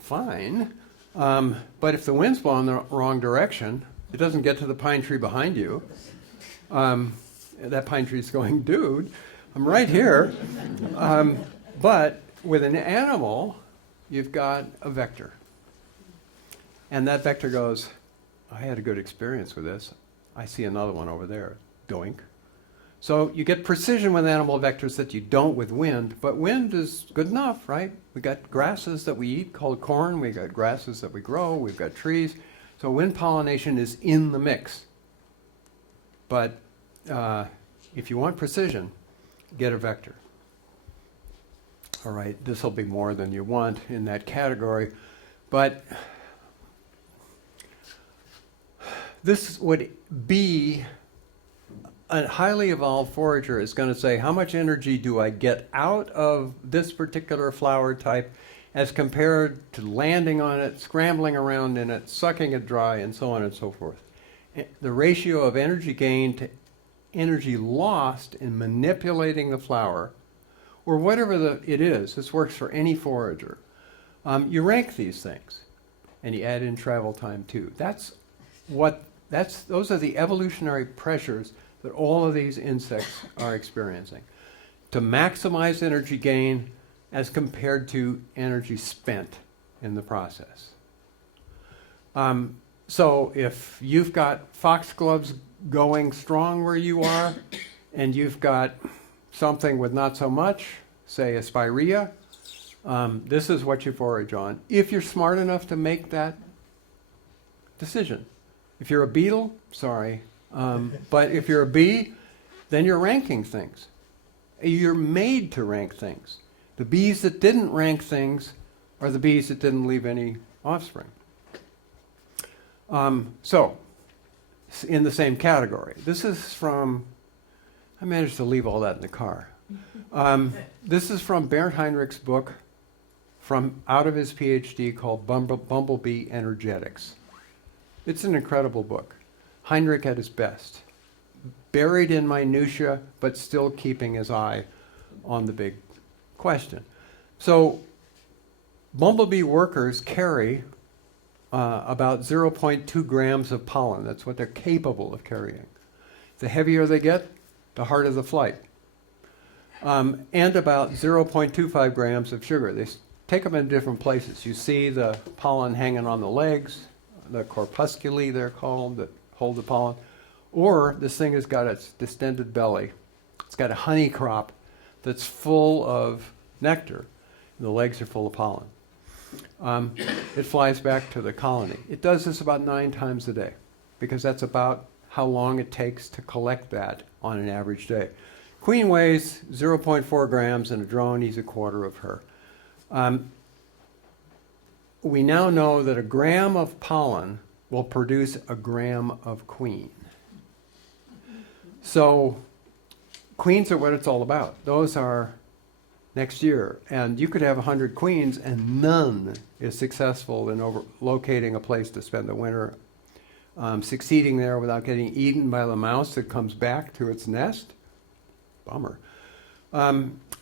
fine, but if the wind's blowing the wrong direction, it doesn't get to the pine tree behind you. That pine tree's going, dude, I'm right here. But with an animal, you've got a vector. And that vector goes, I had a good experience with this. I see another one over there. Doink. So you get precision with animal vectors that you don't with wind, but wind is good enough, right? We got grasses that we eat called corn. We got grasses that we grow. We've got trees. So wind pollination is in the mix. But if you want precision, get a vector. All right, this will be more than you want in that category, but this would be a highly evolved forager is going to say, how much energy do I get out of this particular flower type as compared to landing on it, scrambling around in it, sucking it dry, and so on and so forth. The ratio of energy gain to energy lost in manipulating the flower, or whatever it is, this works for any forager. You rank these things, and you add in travel time too. Those are the evolutionary pressures that all of these insects are experiencing. To maximize energy gain as compared to energy spent in the process. So if you've got foxgloves going strong where you are, and you've got something with not so much, say a spirea, this is what you forage on. If you're smart enough to make that decision. If you're a beetle, sorry. But if you're a bee, then you're ranking things. You're made to rank things. The bees that didn't rank things are the bees that didn't leave any offspring. So, in the same category. This is from, I managed to leave all that in the car. This is from Bernd Heinrich's book from out of his PhD called Bumblebee Energetics. It's an incredible book. Heinrich at his best. Buried in minutiae, but still keeping his eye on the big question. So, bumblebee workers carry about 0.2 grams of pollen. That's what they're capable of carrying. The heavier they get, the harder the flight. And about 0.25 grams of sugar. They take them in different places. You see the pollen hanging on the legs, the corpusculi they're called, that hold the pollen. Or this thing has got its distended belly. It's got a honey crop that's full of nectar. The legs are full of pollen. It flies back to the colony. It does this about 9 times a day because that's about how long it takes to collect that on an average day. Queen weighs 0.4 grams and a drone eats a quarter of her. We now know that a gram of pollen will produce a gram of queen. So queens are what it's all about. Those are next year. And you could have 100 queens and none is successful in locating a place to spend the winter, succeeding there without getting eaten by the mouse that comes back to its nest. Bummer.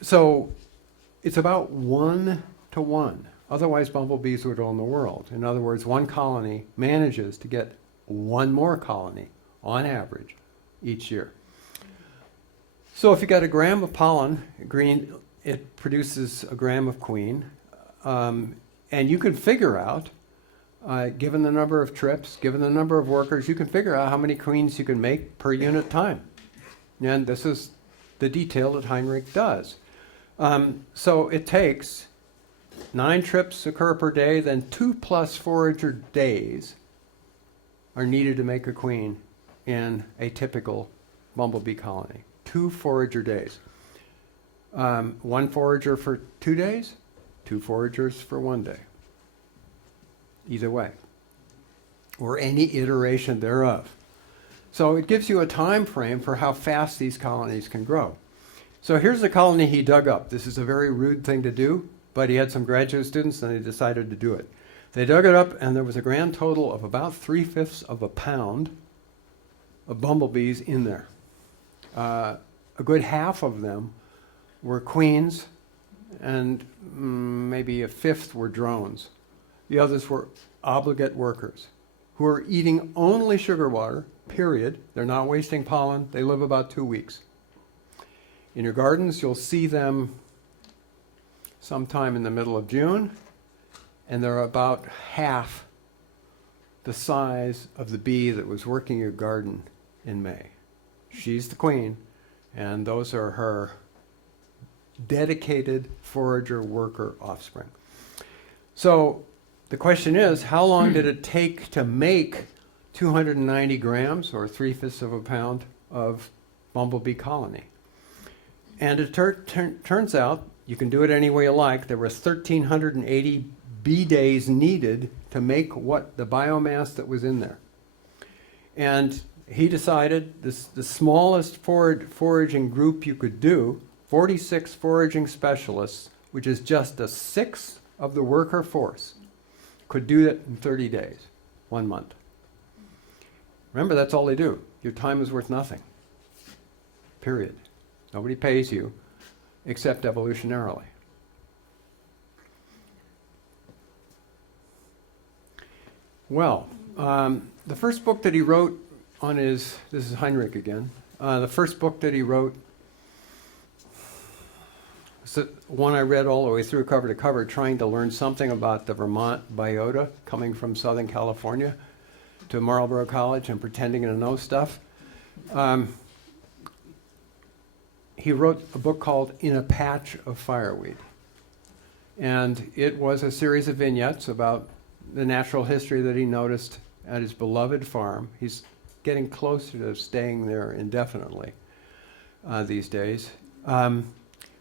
So it's about 1 to 1. Otherwise, bumblebees would own the world. In other words, one colony manages to get one more colony on average each year. So if you got a gram of pollen, green, it produces a gram of queen. And you can figure out, given the number of trips, given the number of workers, you can figure out how many queens you can make per unit time. And this is the detail that Heinrich does. So it takes 9 trips occur per day, then 2 plus forager days are needed to make a queen in a typical bumblebee colony. 2 forager days. 1 forager for 2 days, 2 foragers for 1 day. Either way. Or any iteration thereof. So it gives you a time frame for how fast these colonies can grow. So here's the colony he dug up. This is a very rude thing to do, but he had some graduate students and they decided to do it. They dug it up and there was a grand total of about 3/5 of a pound of bumblebees in there. A good half of them were queens and maybe a fifth were drones. The others were obligate workers who are eating only sugar water, period. They're not wasting pollen. They live about 2 weeks. In your gardens, you'll see them sometime in the middle of June, and they're about half the size of the bee that was working your garden in May. She's the queen, and those are her dedicated forager worker offspring. So the question is, how long did it take to make 290 grams, or 3/5 of a pound, of bumblebee colony? And it turns out, you can do it any way you like, there was 1,380 bee days needed to make what the biomass that was in there. And he decided the smallest foraging group you could do, 46 foraging specialists, which is just 1/6 of the worker force, could do it in 30 days, 1 month. Remember, that's all they do. Your time is worth nothing. Period. Nobody pays you except evolutionarily. Well, the first book that he wrote on his, this is Heinrich again, the first book that he wrote, so one I read all the way through cover to cover, trying to learn something about the Vermont biota coming from Southern California to Marlborough College and pretending to know stuff. He wrote a book called In a Patch of Fireweed. And it was a series of vignettes about the natural history that he noticed at his beloved farm. He's getting closer to staying there indefinitely these days.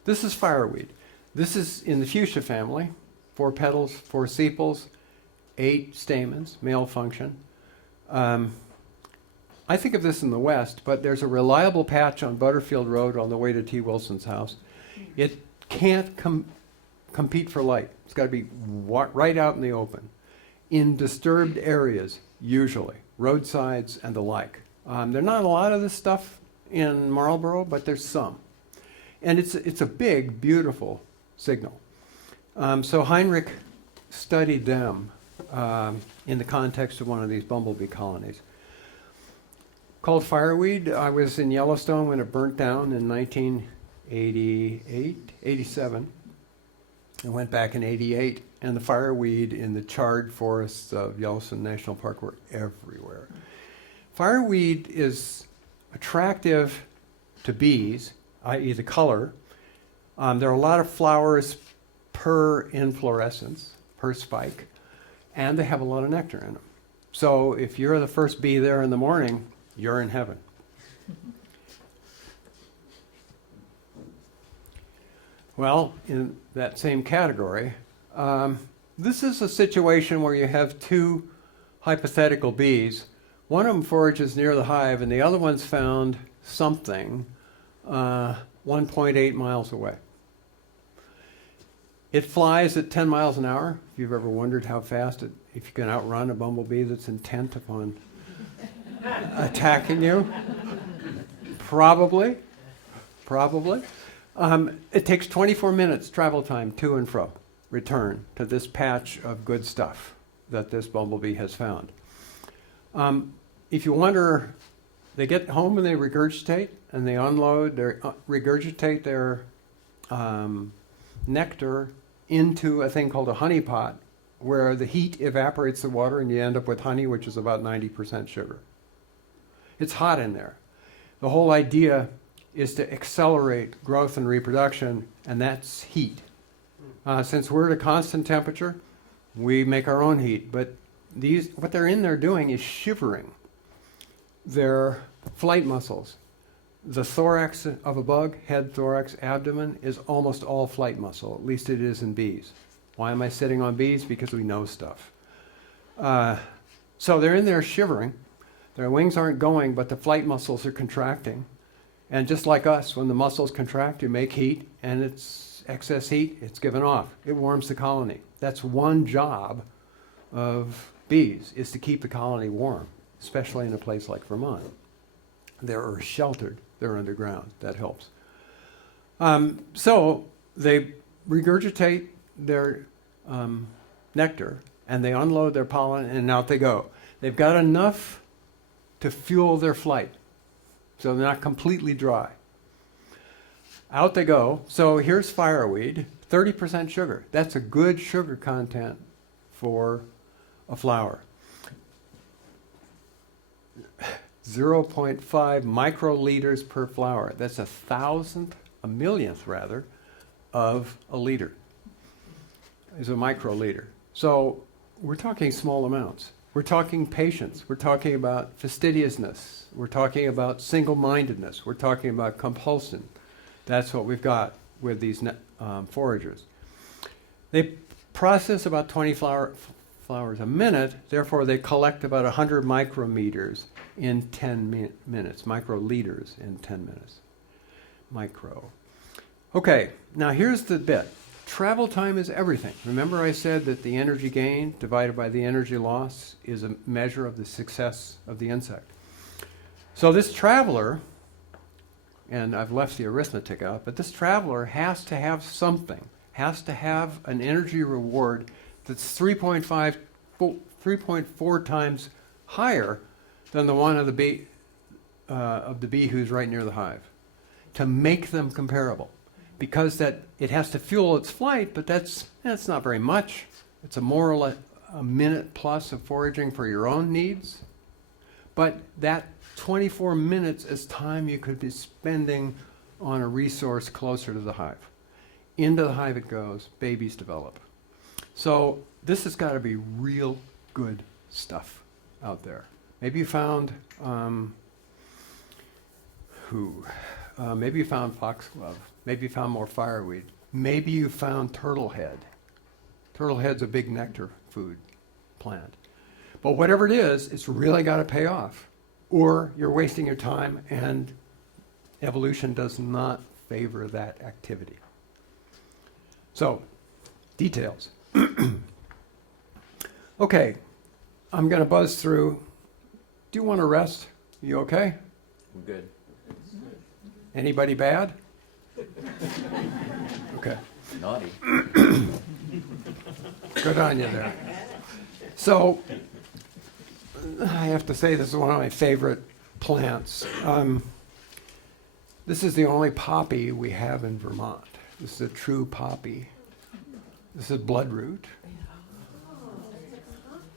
This is fireweed. This is in the fuchsia family, 4 petals, 4 sepals, 8 stamens, male function. I think of this in the West, but there's a reliable patch on Butterfield Road on the way to T. Wilson's house. It can't compete for light. It's got to be right out in the open, in disturbed areas, usually, roadsides and the like. There are not a lot of this stuff in Marlborough, but there's some. And it's a big, beautiful signal. So Heinrich studied them in the context of one of these bumblebee colonies. Called fireweed. I was in Yellowstone when it burnt down in 87. I went back in 88, and the fireweed in the charred forests of Yellowstone National Park were everywhere. Fireweed is attractive to bees, i.e. the color. There are a lot of flowers per inflorescence, per spike, and they have a lot of nectar in them. So if you're the first bee there in the morning, you're in heaven. Well, in that same category, this is a situation where you have 2 hypothetical bees. One of them forages near the hive, and the other one's found something 1.8 miles away. It flies at 10 miles an hour. If you've ever wondered how fast if you can outrun a bumblebee that's intent upon attacking you, probably. It takes 24 minutes travel time to and fro, return to this patch of good stuff that this bumblebee has found. If you wonder, they get home and they regurgitate, and they unload, regurgitate their nectar into a thing called a honey pot, where the heat evaporates the water and you end up with honey, which is about 90% sugar. It's hot in there. The whole idea is to accelerate growth and reproduction, and that's heat. Since we're at a constant temperature, we make our own heat, but what they're in there doing is shivering their flight muscles. The thorax of a bug, head, thorax, abdomen, is almost all flight muscle. At least it is in bees. Why am I sitting on bees? Because we know stuff. So they're in there shivering. Their wings aren't going, but the flight muscles are contracting. And just like us, when the muscles contract, you make heat, and it's excess heat, it's given off. It warms the colony. That's one job of bees, is to keep the colony warm, especially in a place like Vermont. They're sheltered. They're underground. That helps. So they regurgitate their nectar, and they unload their pollen, and out they go. They've got enough to fuel their flight, so they're not completely dry. Out they go. So here's fireweed, 30% sugar. That's a good sugar content for a flower. 0.5 microliters per flower. That's a millionth rather, of a liter is a microliter. So we're talking small amounts. We're talking patience. We're talking about fastidiousness. We're talking about single-mindedness. We're talking about compulsion. That's what we've got with these foragers. They process about 20 flowers a minute, therefore they collect about 100 micrometers in 10 minutes, microliters in 10 minutes. Micro. Okay, now here's the bit. Travel time is everything. Remember I said that the energy gain divided by the energy loss is a measure of the success of the insect. So this traveler, and I've left the arithmetic out, but this traveler has to have something, has to have an energy reward that's 3.4 times higher than the one of the bee who's right near the hive, to make them comparable. Because that it has to fuel its flight, but that's not very much. It's more or less a minute plus of foraging for your own needs. But that 24 minutes is time you could be spending on a resource closer to the hive. Into the hive it goes, babies develop. So this has got to be real good stuff. out there. Maybe you found, maybe you found foxglove. Maybe you found more fireweed. Maybe you found turtlehead. Turtlehead's a big nectar food plant. But whatever it is, it's really got to pay off. Or you're wasting your time, and evolution does not favor that activity. So, details. Okay, I'm going to buzz through. Do you want to rest? You okay? I'm good. Anybody bad? Okay. Naughty. Good on you there. So, I have to say this is one of my favorite plants. This is the only poppy we have in Vermont. This is a true poppy. This is bloodroot.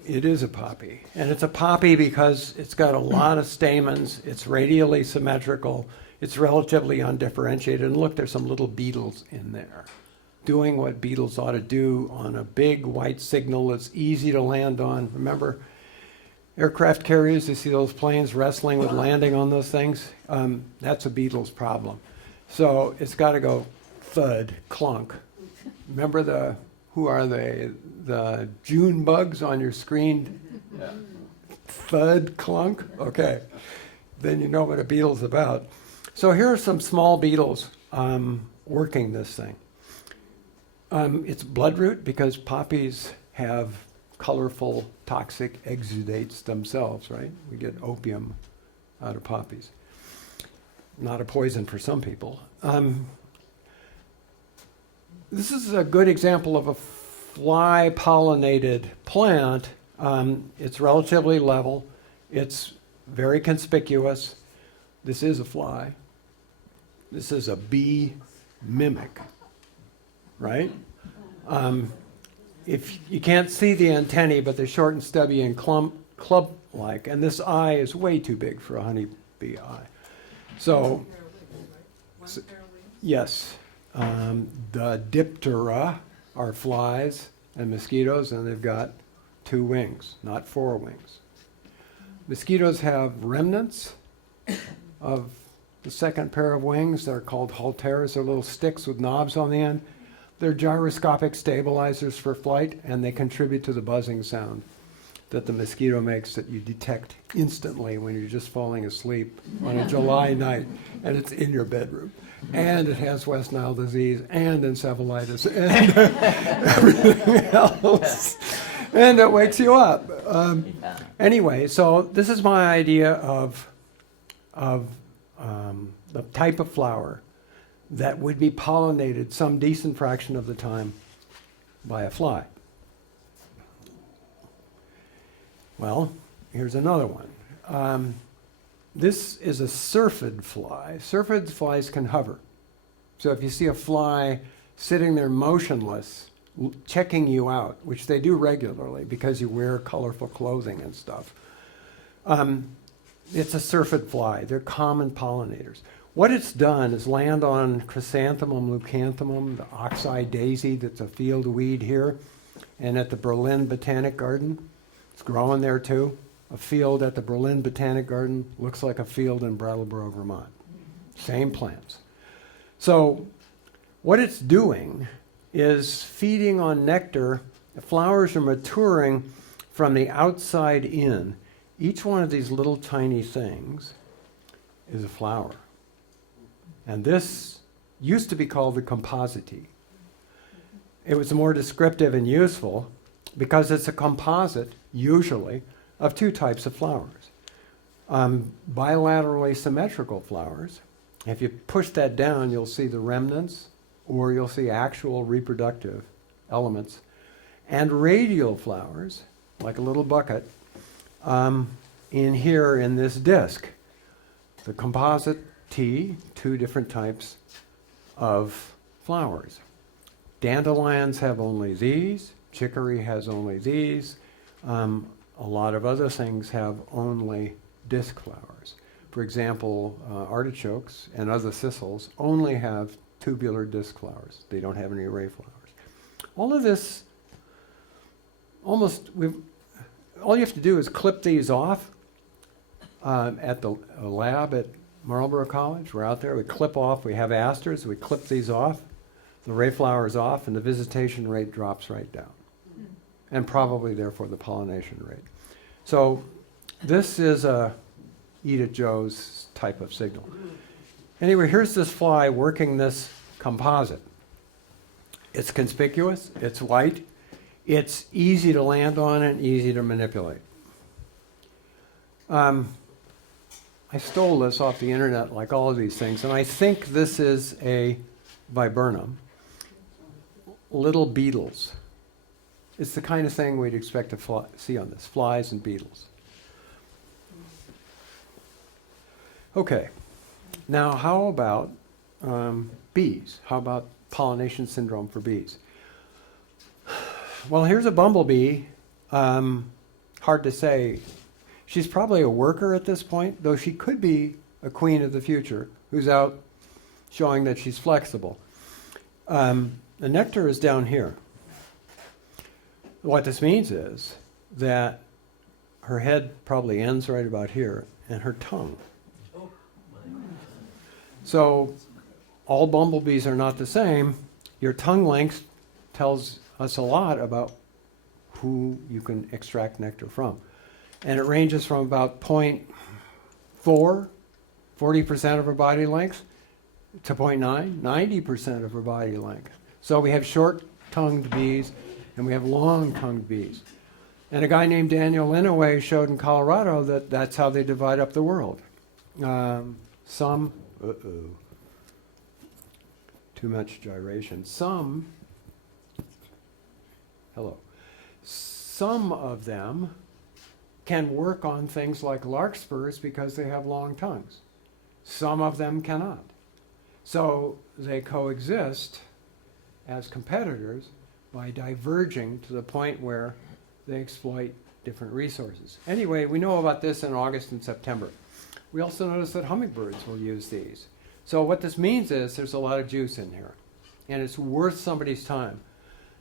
It is a poppy. And it's a poppy because it's got a lot of stamens. It's radially symmetrical. It's relatively undifferentiated. And look, there's some little beetles in there doing what beetles ought to do on a big white signal that's easy to land on. Remember, aircraft carriers, you see those planes wrestling with landing on those things? That's a beetle's problem. So it's got to go thud, clunk. Remember who are they? The June bugs on your screen? Yeah. Thud, clunk? Okay. Then you know what a beetle's about. So here are some small beetles working this thing. It's bloodroot because poppies have colorful, toxic exudates themselves, right? We get opium out of poppies. Not a poison for some people. This is a good example of a fly-pollinated plant. It's relatively level. It's very conspicuous. This is a fly. This is a bee mimic, right? If you can't see the antennae, but they're short and stubby and club-like, and this eye is way too big for a honeybee eye. So, yes, the diptera are flies and mosquitoes, and they've got 2 wings, not 4 wings. Mosquitoes have remnants of the second pair of wings. They're called halteres. They're little sticks with knobs on the end. They're gyroscopic stabilizers for flight, and they contribute to the buzzing sound that the mosquito makes that you detect instantly when you're just falling asleep on a July night, and it's in your bedroom. And it has West Nile disease and encephalitis and everything else. And it wakes you up. Anyway, so this is my idea of the type of flower that would be pollinated some decent fraction of the time by a fly. Well, here's another one. This is a syrphid fly. Syrphid flies can hover. So if you see a fly sitting there motionless, checking you out, which they do regularly because you wear colorful clothing and stuff, it's a syrphid fly. They're common pollinators. What it's done is land on chrysanthemum leucanthemum, the oxeye daisy that's a field weed here, and at the Berlin Botanic Garden. It's growing there too. A field at the Berlin Botanic Garden looks like a field in Brattleboro, Vermont. Same plants. So what it's doing is feeding on nectar. The flowers are maturing from the outside in. Each one of these little tiny things is a flower. And this used to be called the composite. It was more descriptive and useful because it's a composite, usually, of 2 types of flowers. Bilaterally symmetrical flowers. If you push that down, you'll see the remnants, or you'll see actual reproductive elements. And radial flowers, like a little bucket, in here in this disc. The composite T, 2 different types of flowers. Dandelions have only these. Chicory has only these. A lot of other things have only disc flowers. For example, artichokes and other thistles only have tubular disc flowers. They don't have any ray flowers. All of this, all you have to do is clip these off at the lab at Marlborough College. We're out there, we clip off, we have asters, we clip these off, the ray flowers off, and the visitation rate drops right down. And probably, therefore, the pollination rate. So this is a eat at Joe's type of signal. Anyway, here's this fly working this composite. It's conspicuous, it's white, it's easy to land on and easy to manipulate. I stole this off the internet like all of these things, and I think this is a viburnum. Little beetles. It's the kind of thing we'd expect to see on this, flies and beetles. Okay, now how about bees? How about pollination syndrome for bees? Well, here's a bumblebee. Hard to say. She's probably a worker at this point, though she could be a queen of the future who's out showing that she's flexible. The nectar is down here. What this means is that her head probably ends right about here, and her tongue. So all bumblebees are not the same. Your tongue length tells us a lot about who you can extract nectar from. And it ranges from about 0.4, 40% of her body length, to 0.9, 90% of her body length. So we have short-tongued bees and we have long-tongued bees. And a guy named Daniel Inouye showed in Colorado that that's how they divide up the world. Some, too much gyration. Some of them can work on things like larkspurs because they have long tongues. Some of them cannot. So they coexist as competitors by diverging to the point where they exploit different resources. Anyway, we know about this in August and September. We also notice that hummingbirds will use these. So what this means is there's a lot of juice in here. And it's worth somebody's time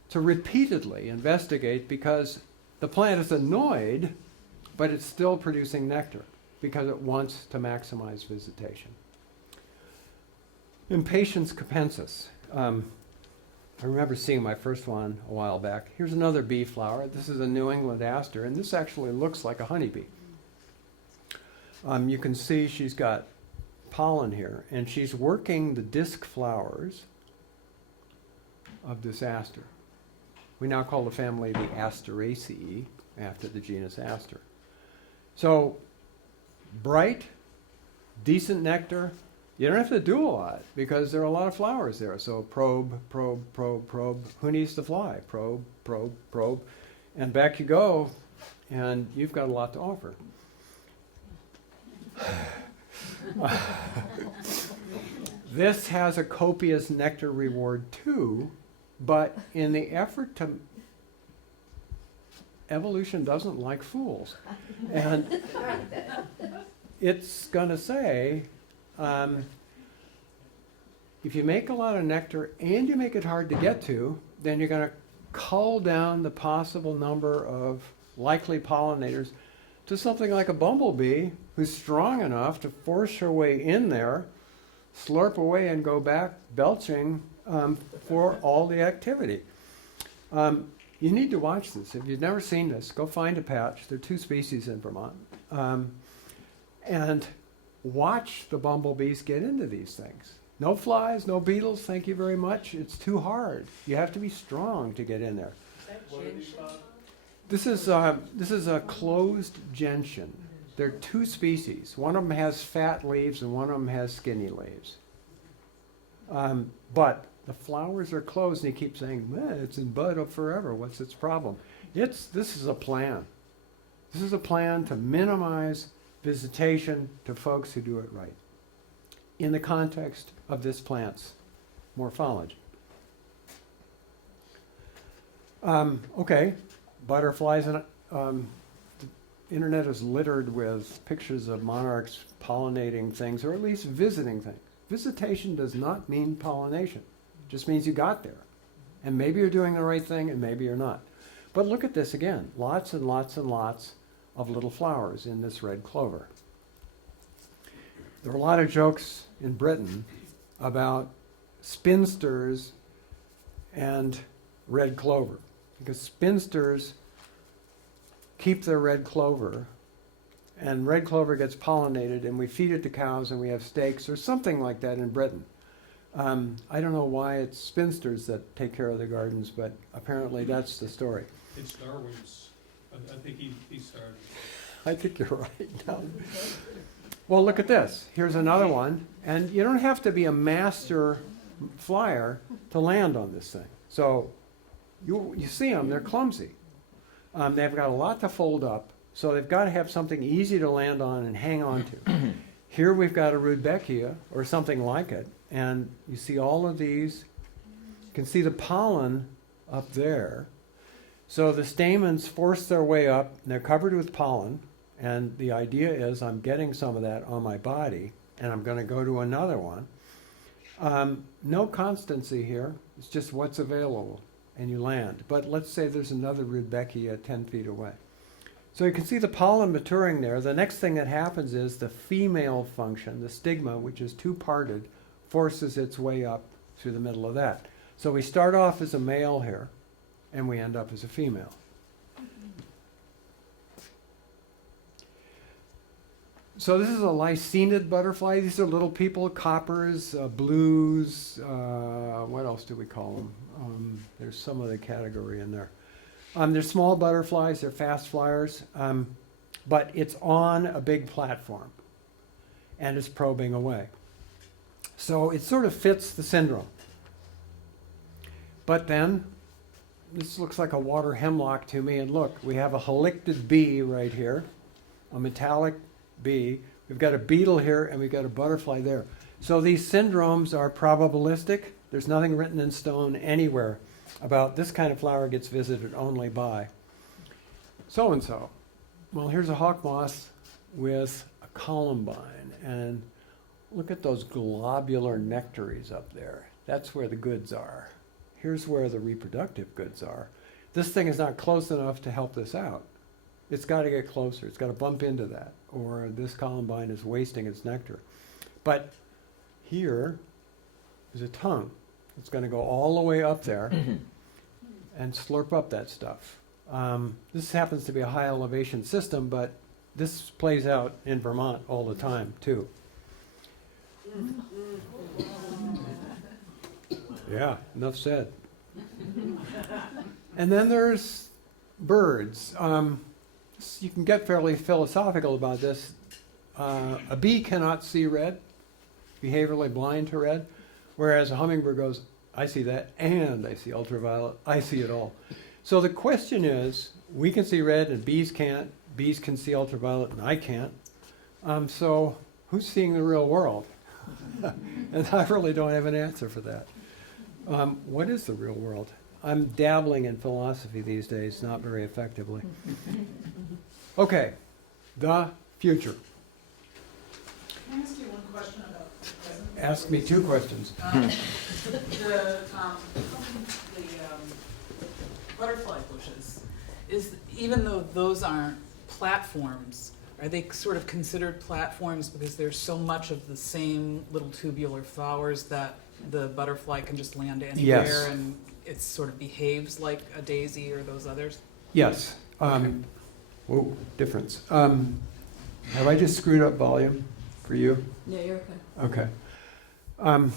to repeatedly investigate, because the plant is annoyed, but it's still producing nectar because it wants to maximize visitation. Impatiens capensis. I remember seeing my first one a while back. Here's another bee flower. This is a New England aster, and this actually looks like a honeybee. You can see she's got pollen here, and she's working the disc flowers of this aster. We now call the family the Asteraceae, after the genus aster. So, bright, decent nectar. You don't have to do a lot because there are a lot of flowers there. So probe, probe, probe, probe. Who needs to fly? Probe, probe, probe. And back you go, and you've got a lot to offer. This has a copious nectar reward too, but in the effort to... Evolution doesn't like fools. And it's going to say, if you make a lot of nectar and you make it hard to get to, then you're going to cull down the possible number of likely pollinators to something like a bumblebee who's strong enough to force her way in there, slurp away and go back belching for all the activity. You need to watch this. If you've never seen this, go find a patch. There are 2 species in Vermont. And watch the bumblebees get into these things. No flies, no beetles, thank you very much. It's too hard. You have to be strong to get in there. What are these about? This is a closed gentian. There are 2 species. One of them has fat leaves and one of them has skinny leaves. But the flowers are closed, and he keeps saying, it's in bud forever. What's its problem? This is a plan. This is a plan to minimize visitation to folks who do it right in the context of this plant's morphology. Okay, butterflies. And the internet is littered with pictures of monarchs pollinating things, or at least visiting things. Visitation does not mean pollination. It just means you got there. And maybe you're doing the right thing, and maybe you're not. But look at this again, lots and lots and lots of little flowers in this red clover. There are a lot of jokes in Britain about spinsters and red clover, because spinsters keep their red clover, and red clover gets pollinated, and we feed it to cows, and we have steaks or something like that in Britain. I don't know why it's spinsters that take care of the gardens, but apparently that's the story. It's Darwin's, I think he started. I think you're right. No. Well, look at this. Here's another one, and you don't have to be a master flyer to land on this thing. So you see them, they're clumsy. They've got a lot to fold up, so they've got to have something easy to land on and hang on to. Here we've got a Rudbeckia or something like it, and you see all of these. You can see the pollen up there. So the stamens force their way up, and they're covered with pollen, and the idea is I'm getting some of that on my body, and I'm going to go to another one. No constancy here, it's just what's available, and you land. But let's say there's another Rudbeckia 10 feet away. So you can see the pollen maturing there. The next thing that happens is the female function, the stigma, which is two-parted, forces its way up through the middle of that. So we start off as a male here, and we end up as a female. So this is a lycaenid butterfly. These are little people, coppers, blues, what else do we call them? There's some other category in there. They're small butterflies, they're fast flyers, but it's on a big platform and it's probing away. So it sort of fits the syndrome. But then, this looks like a water hemlock to me, and look, we have a halictid bee right here, a metallic bee. We've got a beetle here, and we've got a butterfly there. So these syndromes are probabilistic. There's nothing written in stone anywhere about this kind of flower gets visited only by so-and-so. Well, here's a hawk moth with a columbine, and look at those globular nectaries up there. That's where the goods are. Here's where the reproductive goods are. This thing is not close enough to help this out. It's got to get closer. It's got to bump into that, or this columbine is wasting its nectar. But here is a tongue. It's going to go all the way up there and slurp up that stuff. This happens to be a high elevation system, but this plays out in Vermont all the time, too. Yeah, enough said. And then there's birds. You can get fairly philosophical about this. A bee cannot see red, behaviorally blind to red, whereas a hummingbird goes, I see that, and I see ultraviolet, I see it all. So the question is, we can see red and bees can't, bees can see ultraviolet and I can't. So who's seeing the real world? And I really don't have an answer for that. What is the real world? I'm dabbling in philosophy these days, not very effectively. Okay, the future. Can I ask you one question about the present? Ask me two questions. The butterfly bushes, even though those aren't platforms, are they sort of considered platforms because there's so much of the same little tubular flowers that the butterfly can just land anywhere? Yes. And it sort of behaves like a daisy or those others? Yes. Whoa, difference. Have I just screwed up volume for you? No, you're okay. Okay.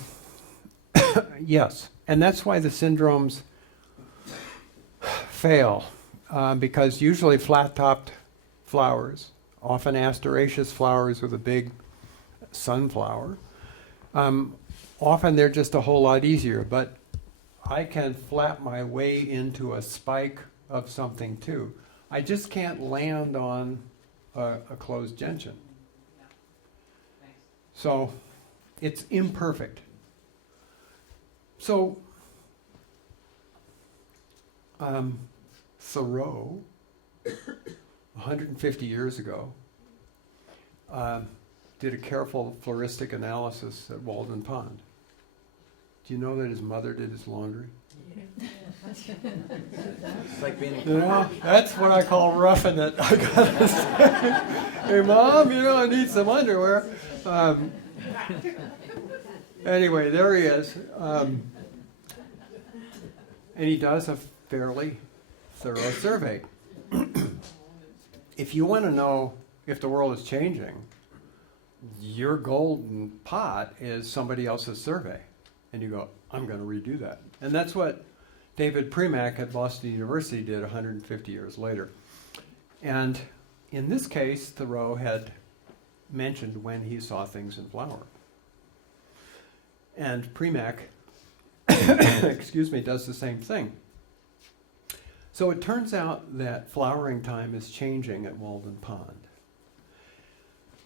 Yes, and that's why the syndromes fail, because usually flat-topped flowers, often asteraceous flowers with a big sunflower, often they're just a whole lot easier, but I can flap my way into a spike of something too. I just can't land on a closed gentian. So it's imperfect. So Thoreau, 150 years ago, did a careful floristic analysis at Walden Pond. Do you know that his mother did his laundry? It's like being You know, that's what I call roughing it. I gotta say, hey Mom, you know, I need some underwear. Anyway, there he is. And he does a fairly thorough survey. If you want to know if the world is changing, your golden pot is somebody else's survey. And you go, I'm going to redo that. And that's what David Premack at Boston University did 150 years later. And in this case, Thoreau had mentioned when he saw things in flower. And Premack, excuse me, does the same thing. So it turns out that flowering time is changing at Walden Pond.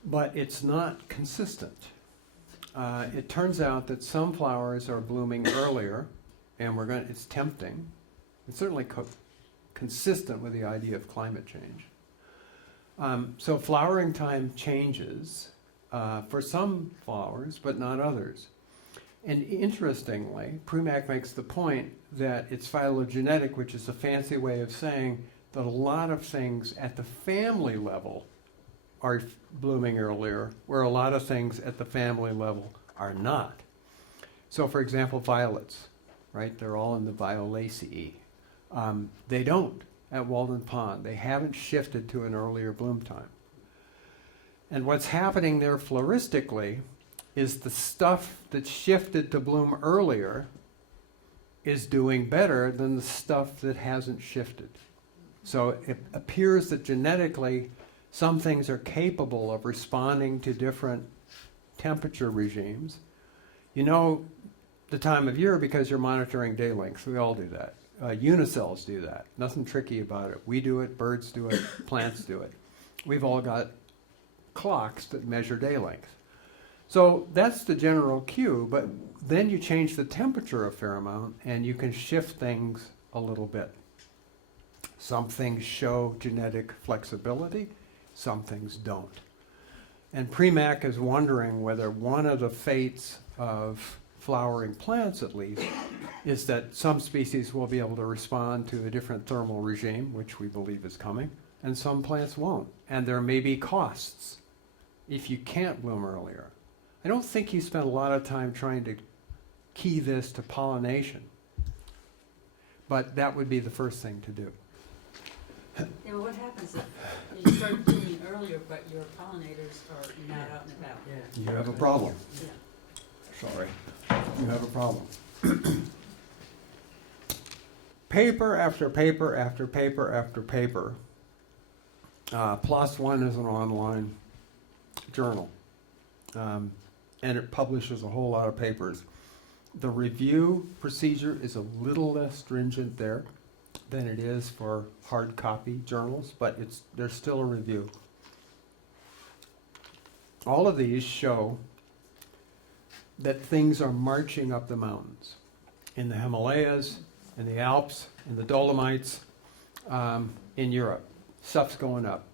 But it's not consistent. It turns out that some flowers are blooming earlier, and it's tempting. It's certainly consistent with the idea of climate change. So flowering time changes for some flowers, but not others. And interestingly, Premack makes the point that it's phylogenetic, which is a fancy way of saying that a lot of things at the family level are blooming earlier, where a lot of things at the family level are not. So for example, violets, right? They're all in the Violaceae. They don't at Walden Pond. They haven't shifted to an earlier bloom time. And what's happening there floristically is the stuff that shifted to bloom earlier is doing better than the stuff that hasn't shifted. So it appears that genetically some things are capable of responding to different temperature regimes. You know the time of year because you're monitoring day length. We all do that. Unicells do that. Nothing tricky about it. We do it, birds do it, plants do it. We've all got clocks that measure day length. So that's the general cue, but then you change the temperature a fair amount and you can shift things a little bit. Some things show genetic flexibility, some things don't. And Premack is wondering whether one of the fates of flowering plants, at least, is that some species will be able to respond to a different thermal regime, which we believe is coming, and some plants won't. And there may be costs if you can't bloom earlier. I don't think he spent a lot of time trying to key this to pollination, but that would be the first thing to do. Yeah, well, what happens if you start blooming earlier, but your pollinators are not out and about? Yeah. You have a problem. Yeah. Sorry. You have a problem. Paper after paper after paper after paper. PLOS ONE is an online journal, and it publishes a whole lot of papers. The review procedure is a little less stringent there than it is for hard copy journals, but there's still a review. All of these show that things are marching up the mountains. In the Himalayas, in the Alps, in the Dolomites, in Europe. Stuff's going up.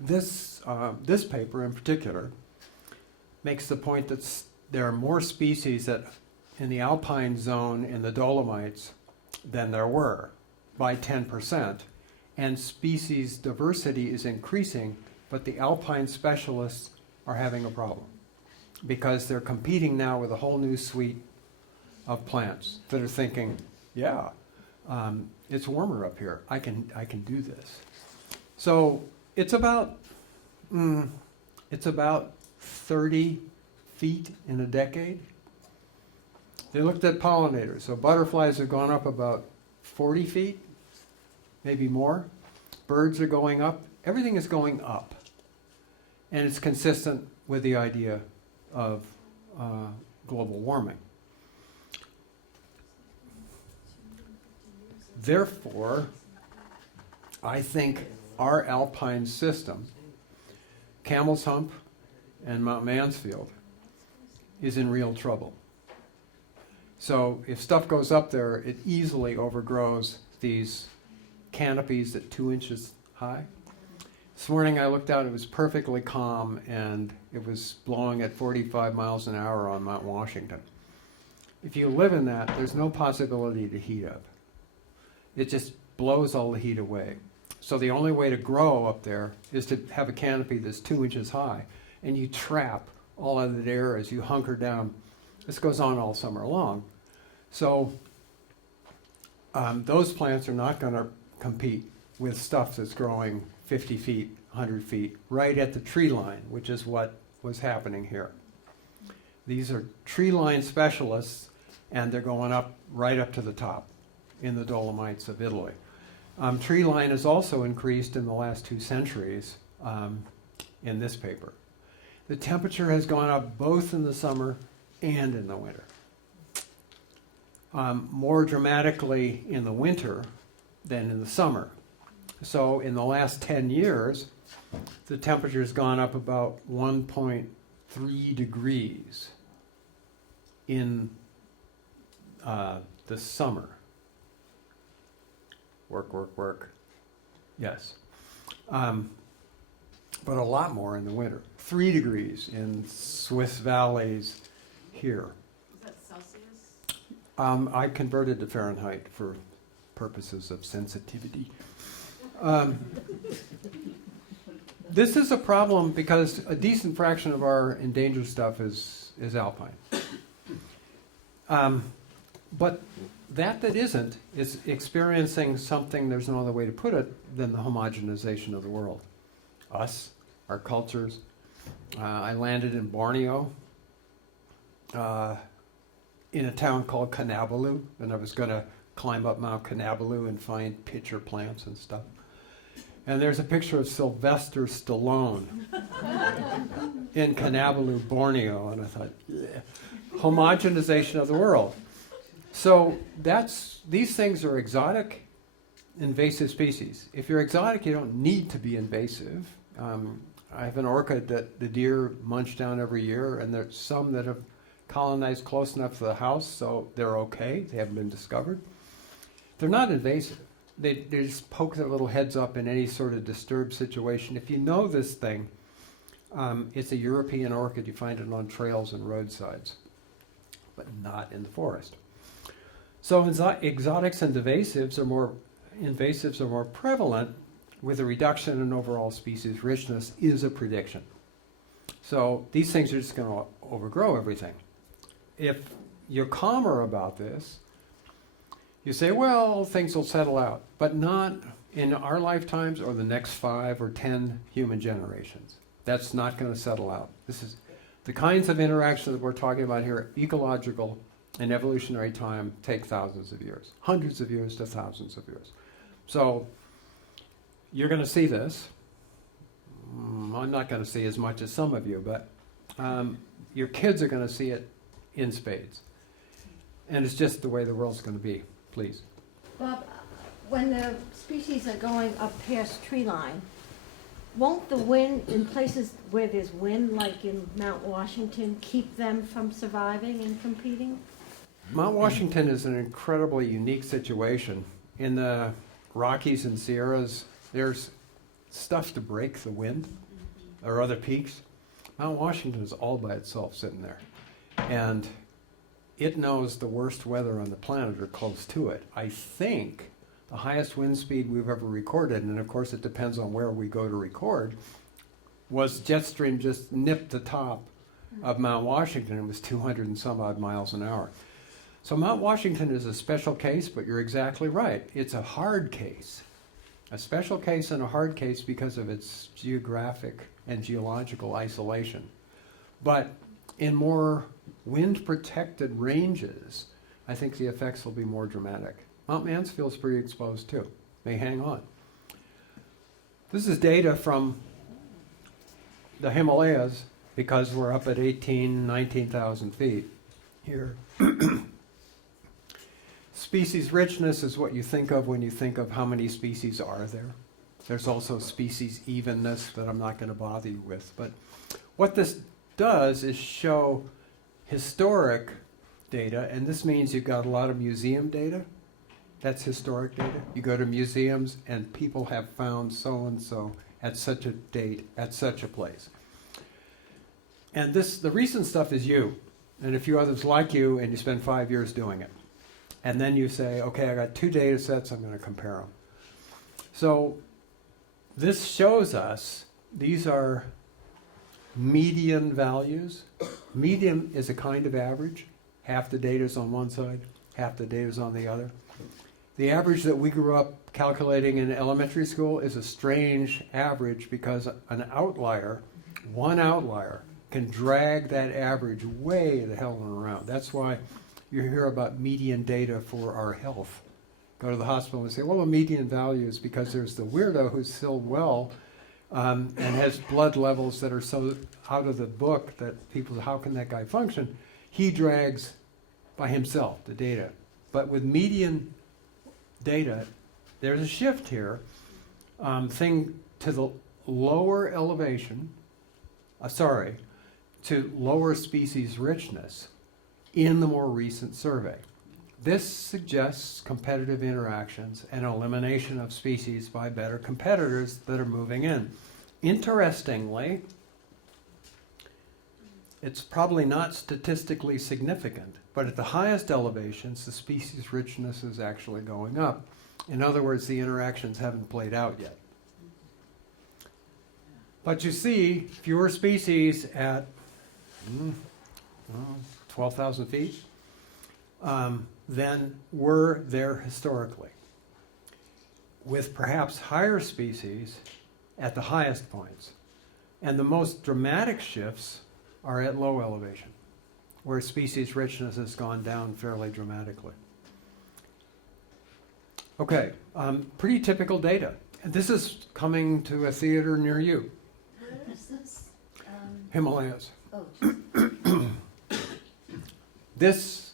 This paper in particular makes the point that there are more species in the alpine zone in the Dolomites than there were by 10%. And species diversity is increasing, but the alpine specialists are having a problem because they're competing now with a whole new suite of plants that are thinking, yeah, it's warmer up here. I can do this. So it's about 30 feet in a decade. They looked at pollinators. So butterflies have gone up about 40 feet, maybe more. Birds are going up. Everything is going up. And it's consistent with the idea of global warming. Therefore, I think our alpine system, Camel's Hump and Mount Mansfield, is in real trouble. So if stuff goes up there, it easily overgrows these canopies at 2 inches high. This morning I looked out, it was perfectly calm, and it was blowing at 45 miles an hour on Mount Washington. If you live in that, there's no possibility to heat up. It just blows all the heat away. So the only way to grow up there is to have a canopy that's 2 inches high, and you trap all of that air as you hunker down. This goes on all summer long. So those plants are not going to compete with stuff that's growing 50 feet, 100 feet, right at the tree line, which is what was happening here. These are tree line specialists, and they're going up right up to the top in the Dolomites of Italy. Tree line has also increased in the last 2 centuries in this paper. The temperature has gone up both in the summer and in the winter. More dramatically in the winter than in the summer. So in the last 10 years, the temperature has gone up about 1.3 degrees in the summer. Work. Yes. But a lot more in the winter. 3 degrees in Swiss valleys here. Is that Celsius? I converted to Fahrenheit for purposes of sensitivity. This is a problem because a decent fraction of our endangered stuff is alpine. But that isn't is experiencing something, there's no other way to put it, than the homogenization of the world. Us, our cultures. I landed in Borneo in a town called Kinabalu, and I was going to climb up Mount Kinabalu and find pitcher plants and stuff. And there's a picture of Sylvester Stallone in Kinabalu, Borneo, and I thought, yeah, homogenization of the world. So these things are exotic, invasive species. If you're exotic, you don't need to be invasive. I have an orchid that the deer munch down every year, and there's some that have colonized close enough to the house, so they're okay. They haven't been discovered. They're not invasive. They just poke their little heads up in any sort of disturbed situation. If you know this thing, it's a European orchid. You find it on trails and roadsides, but not in the forest. So exotics and invasives are more prevalent, with a reduction in overall species richness is a prediction. So these things are just going to overgrow everything. If you're calmer about this, you say, well, things will settle out, but not in our lifetimes or the next 5 or 10 human generations. That's not going to settle out. This is the kinds of interactions that we're talking about here, ecological and evolutionary time, take thousands of years, hundreds of years to thousands of years. So you're going to see this. I'm not going to see as much as some of you, but your kids are going to see it in spades. And it's just the way the world's going to be. Please. Bob, when the species are going up past tree line, won't the wind in places where there's wind, like in Mount Washington, keep them from surviving and competing? Mount Washington is an incredibly unique situation. In the Rockies and Sierras, there's stuff to break the wind, or other peaks. Mount Washington is all by itself sitting there. And it knows the worst weather on the planet or close to it. I think the highest wind speed we've ever recorded, and of course it depends on where we go to record, was jet stream just nipped the top of Mount Washington. It was 200 and some odd miles an hour. So Mount Washington is a special case, but you're exactly right. It's a hard case. A special case and a hard case because of its geographic and geological isolation. But in more wind-protected ranges, I think the effects will be more dramatic. Mount Mansfield's pretty exposed too. May hang on. This is data from the Himalayas, because we're up at 19,000 feet here. Species richness is what you think of when you think of how many species are there. There's also species evenness that I'm not going to bother you with. But what this does is show historic data, and this means you've got a lot of museum data. That's historic data. You go to museums and people have found so-and-so at such a date, at such a place. And the recent stuff is you. and a few others like you, and you spend 5 years doing it. And then you say, okay, I got 2 data sets, I'm going to compare them. So this shows us, these are median values. Median is a kind of average. Half the data is on one side, half the data is on the other. The average that we grew up calculating in elementary school is a strange average because an outlier, one outlier, can drag that average way the hell around. That's why you hear about median data for our health. Go to the hospital and say, well, the median value is because there's the weirdo who's still well and has blood levels that are so out of the book that people say, how can that guy function? He drags by himself the data. But with median data, there's a shift here. Thing to the lower elevation, to lower species richness in the more recent survey. This suggests competitive interactions and elimination of species by better competitors that are moving in. Interestingly, it's probably not statistically significant, but at the highest elevations, the species richness is actually going up. In other words, the interactions haven't played out yet. But you see fewer species at 12,000 feet than were there historically, with perhaps higher species at the highest points. And the most dramatic shifts are at low elevation, where species richness has gone down fairly dramatically. Okay, pretty typical data. And this is coming to a theater near you. Where is this? Himalayas. Oh, This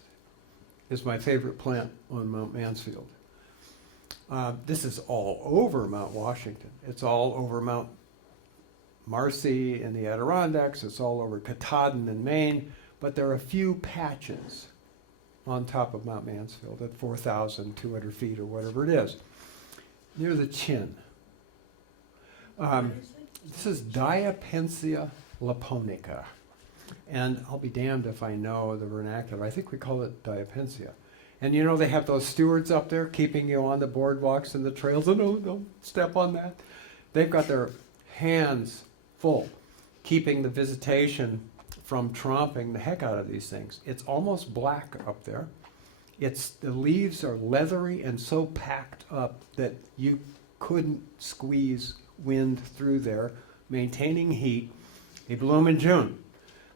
is my favorite plant on Mount Mansfield. This is all over Mount Washington. It's all over Mount Marcy in the Adirondacks. It's all over Katahdin in Maine. But there are a few patches on top of Mount Mansfield at 4,200 feet or whatever it is, near the chin. This is Diapensia laponica. And I'll be damned if I know the vernacular. I think we call it Diapensia. And you know, they have those stewards up there keeping you on the boardwalks and the trails. And oh, don't step on that. They've got their hands full, keeping the visitation from tromping the heck out of these things. It's almost black up there. The leaves are leathery and so packed up that you couldn't squeeze wind through there, maintaining heat. They bloom in June.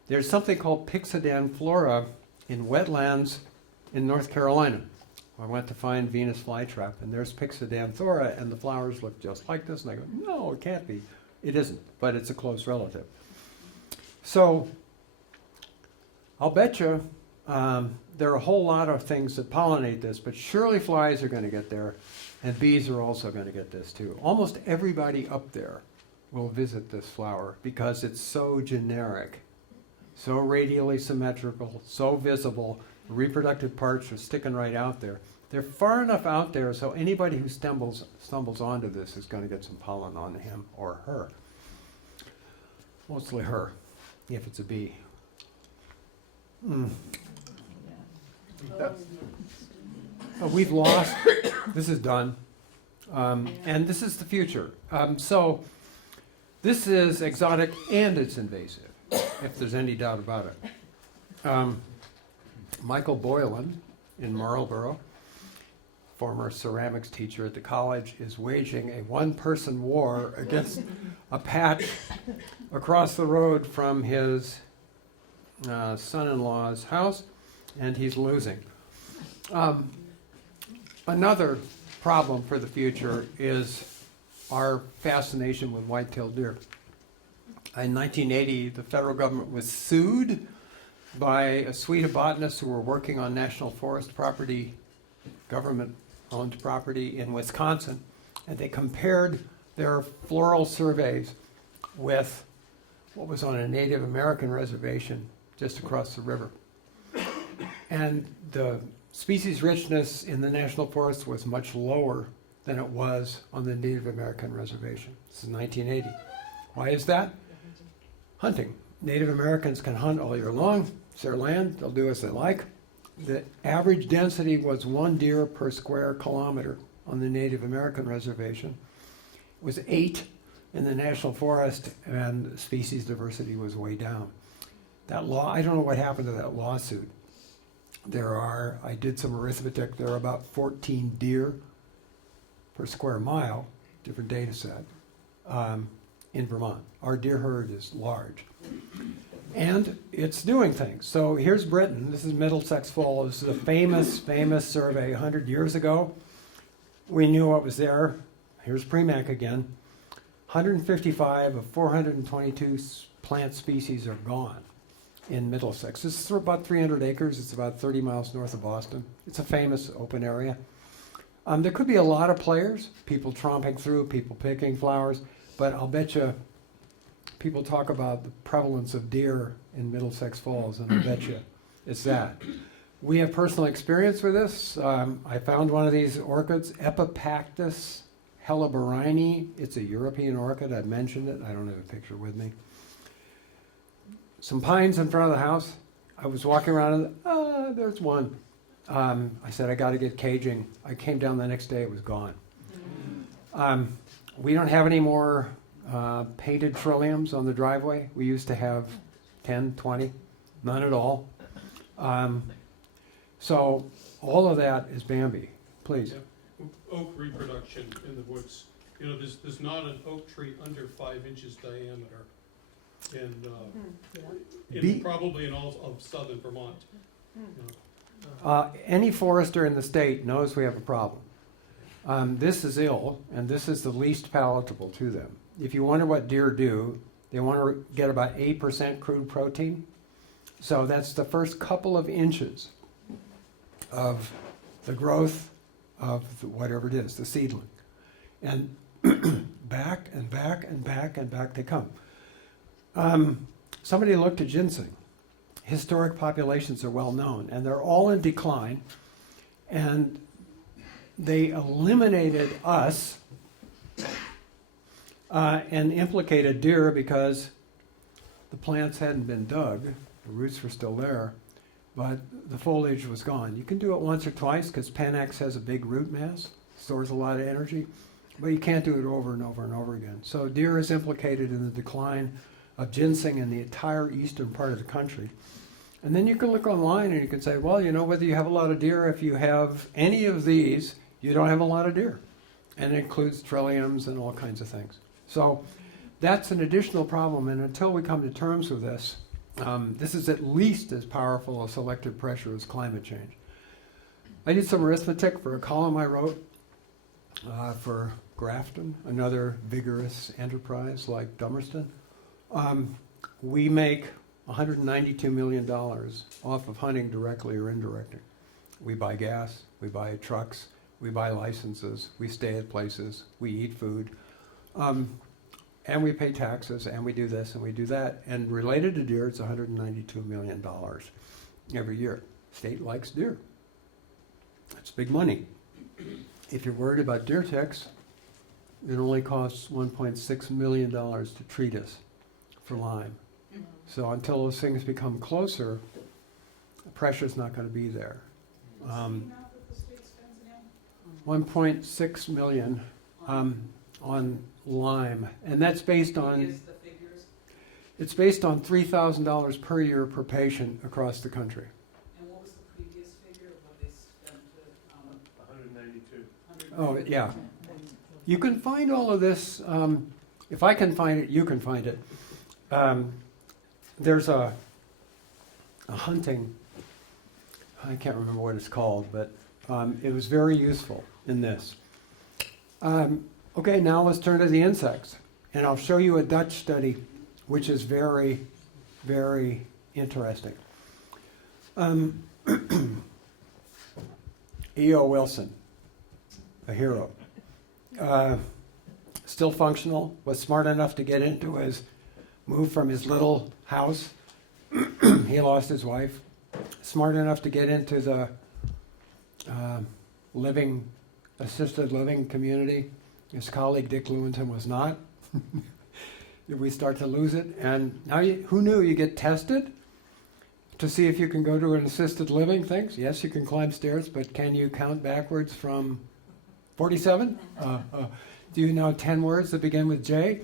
There's something called Pixodan flora in wetlands in North Carolina. I went to find Venus flytrap, and there's Pixodan flora, and the flowers look just like this. And I go, no, it can't be. It isn't, but it's a close relative. So I'll bet you there are a whole lot of things that pollinate this, but surely flies are going to get there, and bees are also going to get this too. Almost everybody up there will visit this flower because it's so generic, so radially symmetrical, so visible. The reproductive parts are sticking right out there. They're far enough out there so anybody who stumbles onto this is going to get some pollen on him or her. Mostly her, if it's a bee. We've lost, this is done, and this is the future. So this is exotic and it's invasive, if there's any doubt about it. Michael Boylan in Marlborough, former ceramics teacher at the college, is waging a one-person war against a patch across the road from his son-in-law's house, and he's losing. Another problem for the future is our fascination with white-tailed deer. In 1980, the federal government was sued by a suite of botanists who were working on national forest property, government-owned property in Wisconsin, and they compared their floral surveys with what was on a Native American reservation just across the river. And the species richness in the national forest was much lower than it was on the Native American reservation. This is 1980. Why is that? Hunting. Native Americans can hunt all year long, It's their land, they'll do as they like. The average density was 1 deer per square kilometer on the Native American reservation. It was 8 in the National Forest, and species diversity was way down. That law, I don't know what happened to that lawsuit. I did some arithmetic, there are about 14 deer per square mile, different data set, in Vermont. Our deer herd is large. And it's doing things. So here's Britain. This is Middlesex Falls. This is a famous survey 100 years ago. We knew what was there. Here's Premack again. 155 of 422 plant species are gone in Middlesex. This is about 300 acres. It's about 30 miles north of Boston. It's a famous open area. There could be a lot of players, people tromping through, people picking flowers, but I'll bet you people talk about the prevalence of deer in Middlesex Falls, and I bet you it's that. We have personal experience with this. I found one of these orchids, Epipactis helleborhini. It's a European orchid. I've mentioned it. I don't have a picture with me. Some pines in front of the house. I was walking around and, there's one. I said, I got to get caging. I came down the next day, it was gone. We don't have any more painted trilliums on the driveway. We used to have 10, 20, none at all. So all of that is Bambi. Please. Yeah. Oak reproduction in the woods. You know, there's not an oak tree under 5 inches diameter, and probably in all of southern Vermont. You know. Any forester in the state knows we have a problem. This is ill, and this is the least palatable to them. If you wonder what deer do, they want to get about 8% crude protein. So that's the first couple of inches of the growth of whatever it is, the seedling. And back and back and back and back they come. Somebody looked at ginseng. Historic populations are well known, and they're all in decline. And they eliminated us and implicated deer because the plants hadn't been dug, the roots were still there, but the foliage was gone. You can do it once or twice because Panax has a big root mass, stores a lot of energy, but you can't do it over and over and over again. So deer is implicated in the decline of ginseng in the entire eastern part of the country. And then you can look online and you can say, well, you know, whether you have a lot of deer, if you have any of these, you don't have a lot of deer. And it includes trilliums and all kinds of things. So that's an additional problem, and until we come to terms with this, this is at least as powerful a selective pressure as climate change. I did some arithmetic for a column I wrote for Grafton, another vigorous enterprise like Dummerston. We make $192 million off of hunting directly or indirectly. We buy gas, we buy trucks, we buy licenses, we stay at places, we eat food, and we pay taxes, and we do this and we do that. And related to deer, it's $192 million every year. State likes deer. That's big money. If you're worried about deer ticks, it only costs $1.6 million to treat us for Lyme. So until those things become closer, the pressure's not going to be there. 1.6 million on Lyme, and that's based on, it's based on $3,000 per year per patient across the country. And what was the previous figure of what they spent to, 192. Oh, yeah. You can find all of this. If I can find it, you can find it. There's a hunting, I can't remember what it's called, but it was very useful in this. Okay, now let's turn to the insects. And I'll show you a Dutch study, which is very, very interesting. E.O. Wilson, a hero. Still functional, was smart enough to get into his, move from his little house. He lost his wife. Smart enough to get into the assisted living community. His colleague Dick Lewington was not. We start to lose it. And now, who knew you get tested? to see if you can go to an assisted living things. Yes, you can climb stairs, but can you count backwards from 47? Do you know 10 words that begin with J?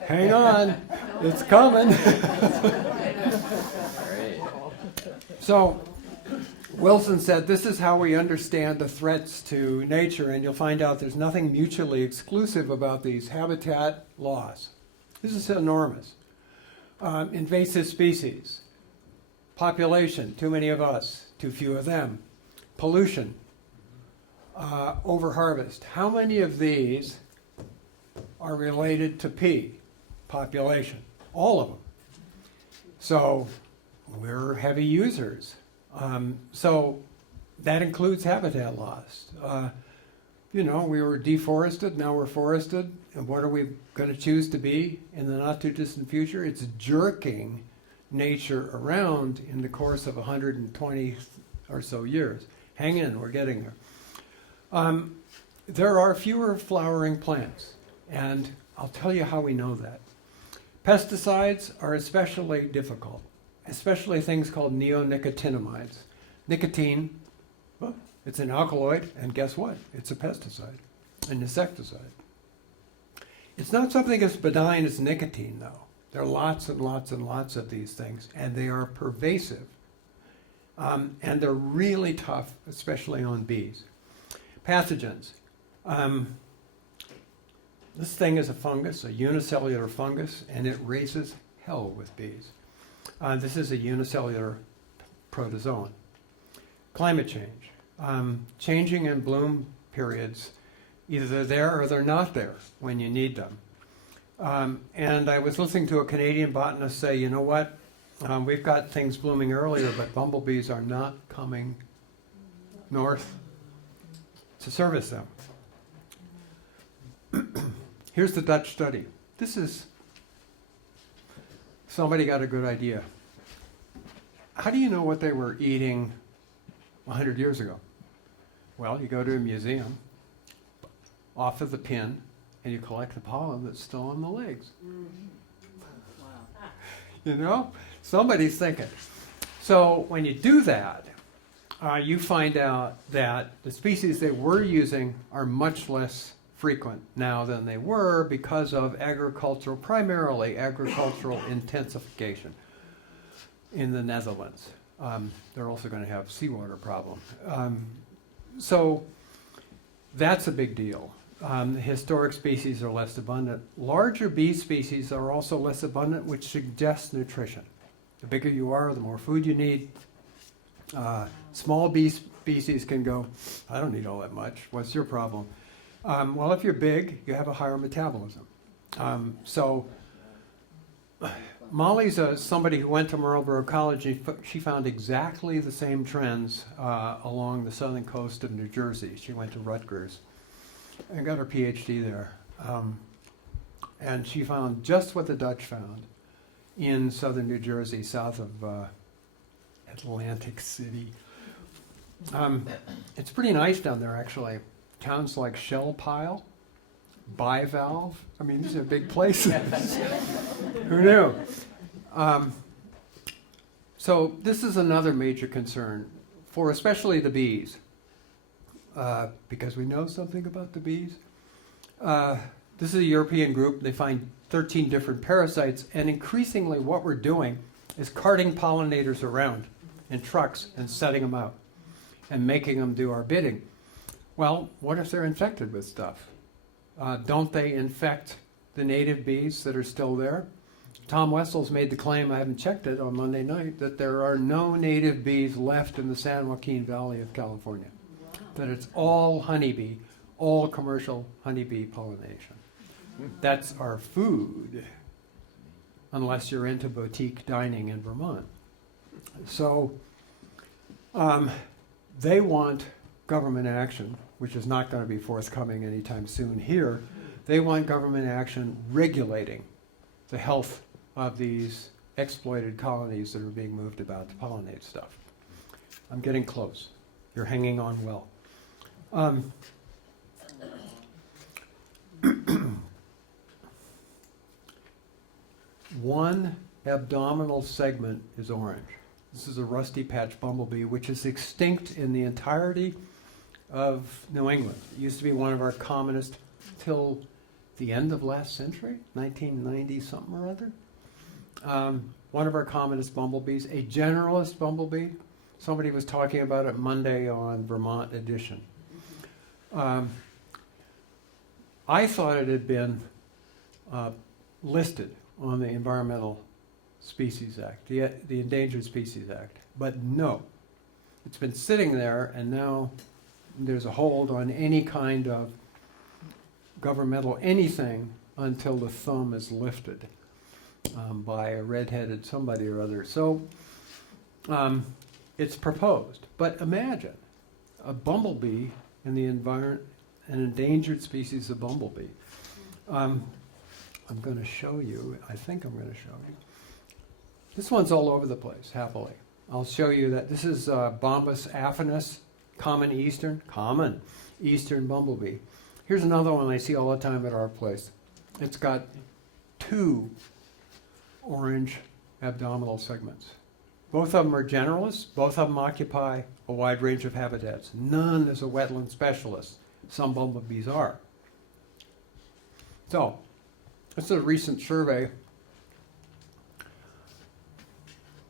Hang on, it's coming. So, Wilson said, this is how we understand the threats to nature, and you'll find out there's nothing mutually exclusive about these habitat loss. This is enormous. Invasive species, population, too many of us, too few of them, pollution, overharvest. How many of these are related to P, population? All of them. So we're heavy users. So that includes habitat loss. We were deforested, now we're forested, and what are we going to choose to be in the not too distant future? It's jerking nature around in the course of 120 or so years. Hang in, we're getting there. There are fewer flowering plants, and I'll tell you how we know that. Pesticides are especially difficult, especially things called neonicotinoids. Nicotine, well, it's an alkaloid, and guess what? It's a pesticide, an insecticide. It's not something as benign as nicotine, though. There are lots and lots and lots of these things, and they are pervasive. And they're really tough, especially on bees. Pathogens. This thing is a fungus, a unicellular fungus, and it raises hell with bees. This is a unicellular protozoan. Climate change. Changing in bloom periods, either they're there or they're not there when you need them. And I was listening to a Canadian botanist say, you know what, we've got things blooming earlier, but bumblebees are not coming north to service them. Here's the Dutch study. Somebody got a good idea. How do you know what they were eating 100 years ago? Well, you go to a museum, off of the pin, and you collect the pollen that's still on the legs. Wow. Somebody's thinking. So when you do that, you find out that the species they were using are much less frequent now than they were because of primarily agricultural intensification in the Netherlands. They're also going to have seawater problem. So that's a big deal. Historic species are less abundant. Larger bee species are also less abundant, which suggests nutrition. The bigger you are, the more food you need. Small bee species can go, I don't need all that much. What's your problem? Well, if you're big, you have a higher metabolism. So Molly's somebody who went to Marlborough College. She found exactly the same trends along the southern coast of New Jersey. She went to Rutgers and got her PhD there. And she found just what the Dutch found in southern New Jersey, south of Atlantic City. It's pretty nice down there, actually. Towns like Shell Pile, Bivalve. I mean, these are big places. Who knew? So this is another major concern for especially the bees, because we know something about the bees. This is a European group. They find 13 different parasites, and increasingly what we're doing is carting pollinators around in trucks and setting them out and making them do our bidding. Well, what if they're infected with stuff? Don't they infect the native bees that are still there? Tom Wessel's made the claim, I haven't checked it, on Monday night, that there are no native bees left in the San Joaquin Valley of California. Wow. That it's all honeybee, all commercial honeybee pollination. That's our food, unless you're into boutique dining in Vermont. So they want government action, which is not going to be forthcoming anytime soon here. They want government action regulating the health of these exploited colonies that are being moved about to pollinate stuff. I'm getting close. You're hanging on well. One abdominal segment is orange. This is a rusty patch bumblebee, which is extinct in the entirety of New England. It used to be one of our commonest till the end of last century, 1990 something or other. One of our commonest bumblebees, a generalist bumblebee. Somebody was talking about it Monday on Vermont Edition. I thought it had been listed on the Environmental Species Act, the Endangered Species Act, but no. It's been sitting there, and now there's a hold on any kind of governmental anything until the thumb is lifted by a red-headed somebody or other. So it's proposed. But imagine a bumblebee in the environment, an endangered species of bumblebee. I'm going to show you, I think I'm going to show you. This one's all over the place, happily. I'll show you that. This is Bombus affinis, common eastern bumblebee. Here's another one I see all the time at our place. It's got 2 orange abdominal segments. Both of them are generalists. Both of them occupy a wide range of habitats. None is a wetland specialist. Some bumblebees are. So, this is a recent survey.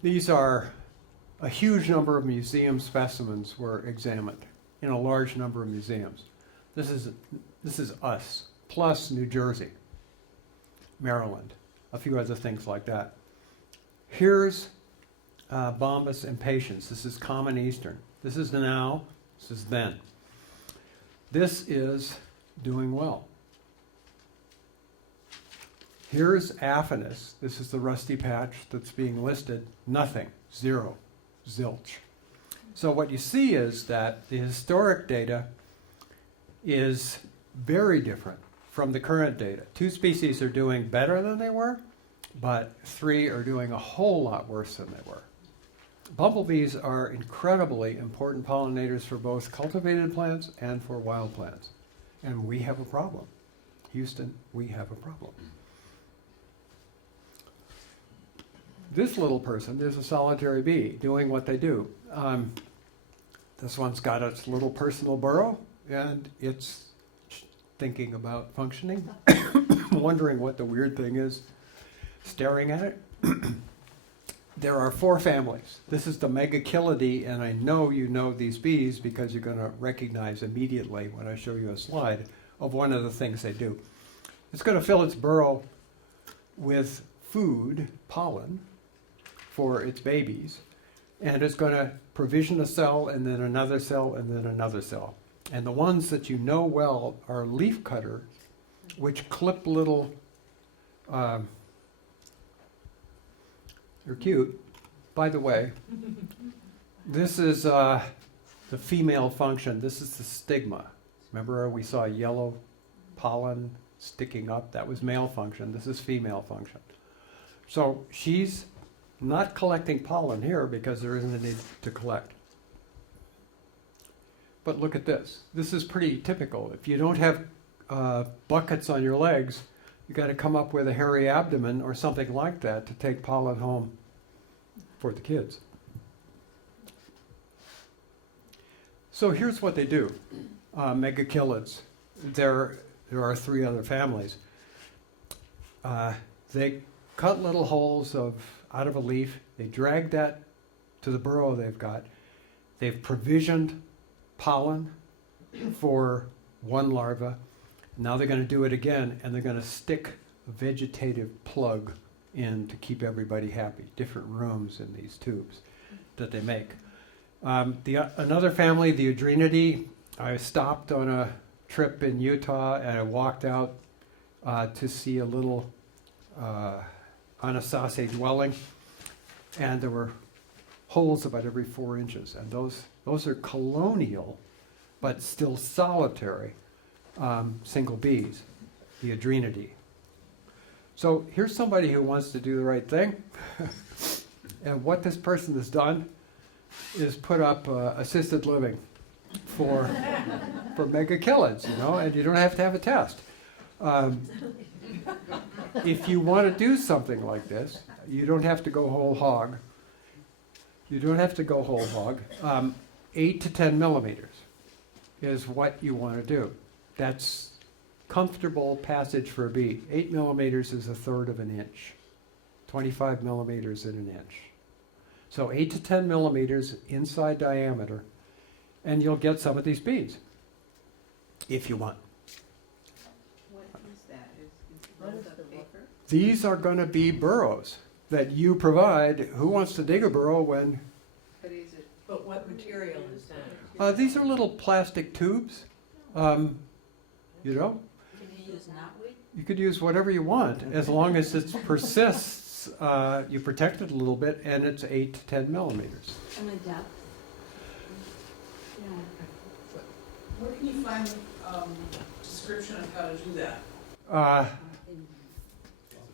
These are a huge number of museum specimens were examined in a large number of museums. This is us, plus New Jersey, Maryland, a few other things like that. Here's Bombus impatiens. This is common eastern. This is the now, this is then. This is doing well. Here's Aphanis. This is the rusty patch that's being listed. Nothing, 0, zilch. So what you see is that the historic data is very different from the current data. 2 species are doing better than they were, but 3 are doing a whole lot worse than they were. Bumblebees are incredibly important pollinators for both cultivated plants and for wild plants. And we have a problem. Houston, we have a problem. This little person is a solitary bee doing what they do. This one's got its little personal burrow, and it's thinking about functioning, wondering what the weird thing is, staring at it. There are 4 families. This is the Megachilidae, and I know you know these bees because you're going to recognize immediately when I show you a slide of one of the things they do. It's going to fill its burrow with food, pollen, for its babies, and it's going to provision a cell, and then another cell, and then another cell. And the ones that you know well are leafcutter, which clip little, they're cute. By the way, this is the female function. This is the stigma. Remember we saw yellow pollen sticking up? That was male function. This is female function. So she's not collecting pollen here because there isn't a need to collect. But look at this. This is pretty typical. If you don't have buckets on your legs, you got to come up with a hairy abdomen or something like that to take pollen home for the kids. So here's what they do. Megachilids. There are 3 other families. They cut little holes out of a leaf. They drag that to the burrow they've got. They've provisioned pollen for one larva. Now they're going to do it again, and they're going to stick a vegetative plug in to keep everybody happy. Different rooms in these tubes that they make. Another family, the Adrenidae, I stopped on a trip in Utah, and I walked out to see a little Anasazi dwelling, and there were holes about every 4 inches, and those are colonial, but still solitary single bees, the Adrenidae. So here's somebody who wants to do the right thing, and what this person has done is put up assisted living for megachilids, and you don't have to have a test. if you want to do something like this, you don't have to go whole hog. You don't have to go whole hog. 8 to 10 millimeters is what you want to do. That's comfortable passage for a bee. 8 millimeters is 1/3 of an inch. 25 millimeters in an inch. So 8 to 10 millimeters inside diameter, and you'll get some of these bees, if you want. What is that? Rolled up paper? These are going to be burrows that you provide. Who wants to dig a burrow when... But is it, but what material is that? These are little plastic tubes. You know, Can you use knotweed? you could use whatever you want as long as it persists. You protect it a little bit, and it's 8 to 10 millimeters. And the depth? Where can you find description of how to do that?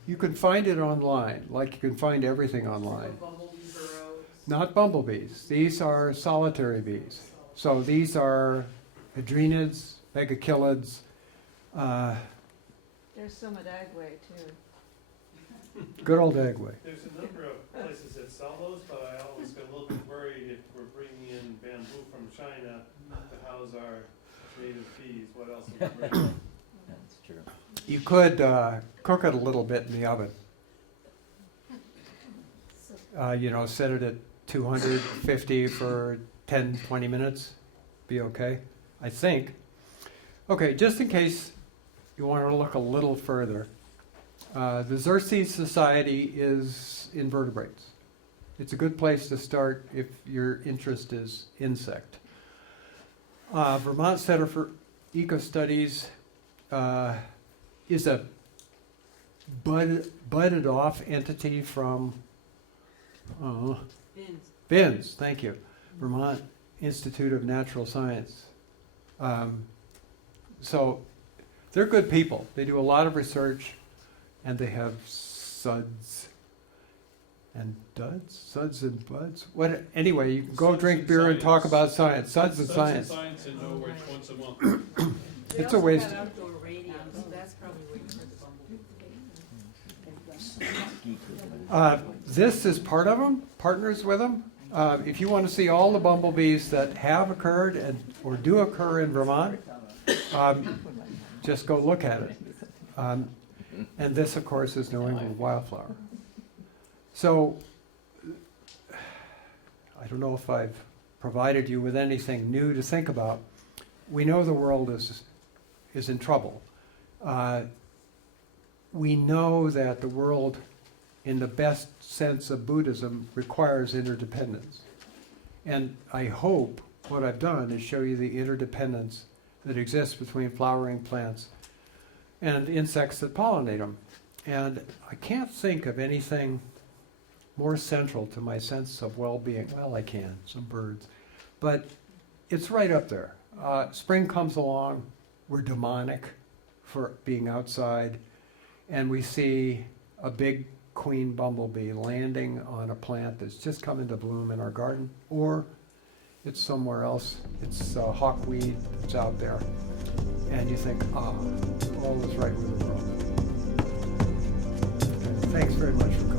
You can find it online, like you can find everything online. Bumblebee burrows? Not bumblebees. These are solitary bees. So these are adrenids, megachilids. There's some at Agway too. Good old eggway. There's a number of places that sell those, but I always get a little bit worried if we're bringing in bamboo from China to house our native bees, what else are we bringing? That's true. You could cook it a little bit in the oven. Set it at 250 for 10, 20 minutes. Be okay, I think. Okay, just in case you want to look a little further, the Xerces Society is invertebrates. It's a good place to start if your interest is insect. Vermont Center for Eco Studies is a budded off entity from VINS, thank you, Vermont Institute of Natural Science. So they're good people. They do a lot of research, and they have suds and duds, suds and buds. What? Anyway, you can go Suds drink and beer and science. talk about science. Suds and science. Science and Norwich once a month. They It's a also waste. got outdoor radios, so that's probably where you heard the bumblebee. This is part of them, partners with them. If you want to see all the bumblebees that have occurred or do occur in Vermont, just go look at it. And this, of course, is New England wildflower. So, I don't know if I've provided you with anything new to think about. We know the world is in trouble. We know that the world, in the best sense of Buddhism, requires interdependence. And I hope what I've done is show you the interdependence that exists between flowering plants and insects that pollinate them. And I can't think of anything more central to my sense of well-being. Well, I can, some birds. But it's right up there. Spring comes along, we're demonic for being outside, and we see a big queen bumblebee landing on a plant that's just come into bloom in our garden, or it's somewhere else. It's hawkweed that's out there. And you think, all is right with the world. Okay, thanks very much for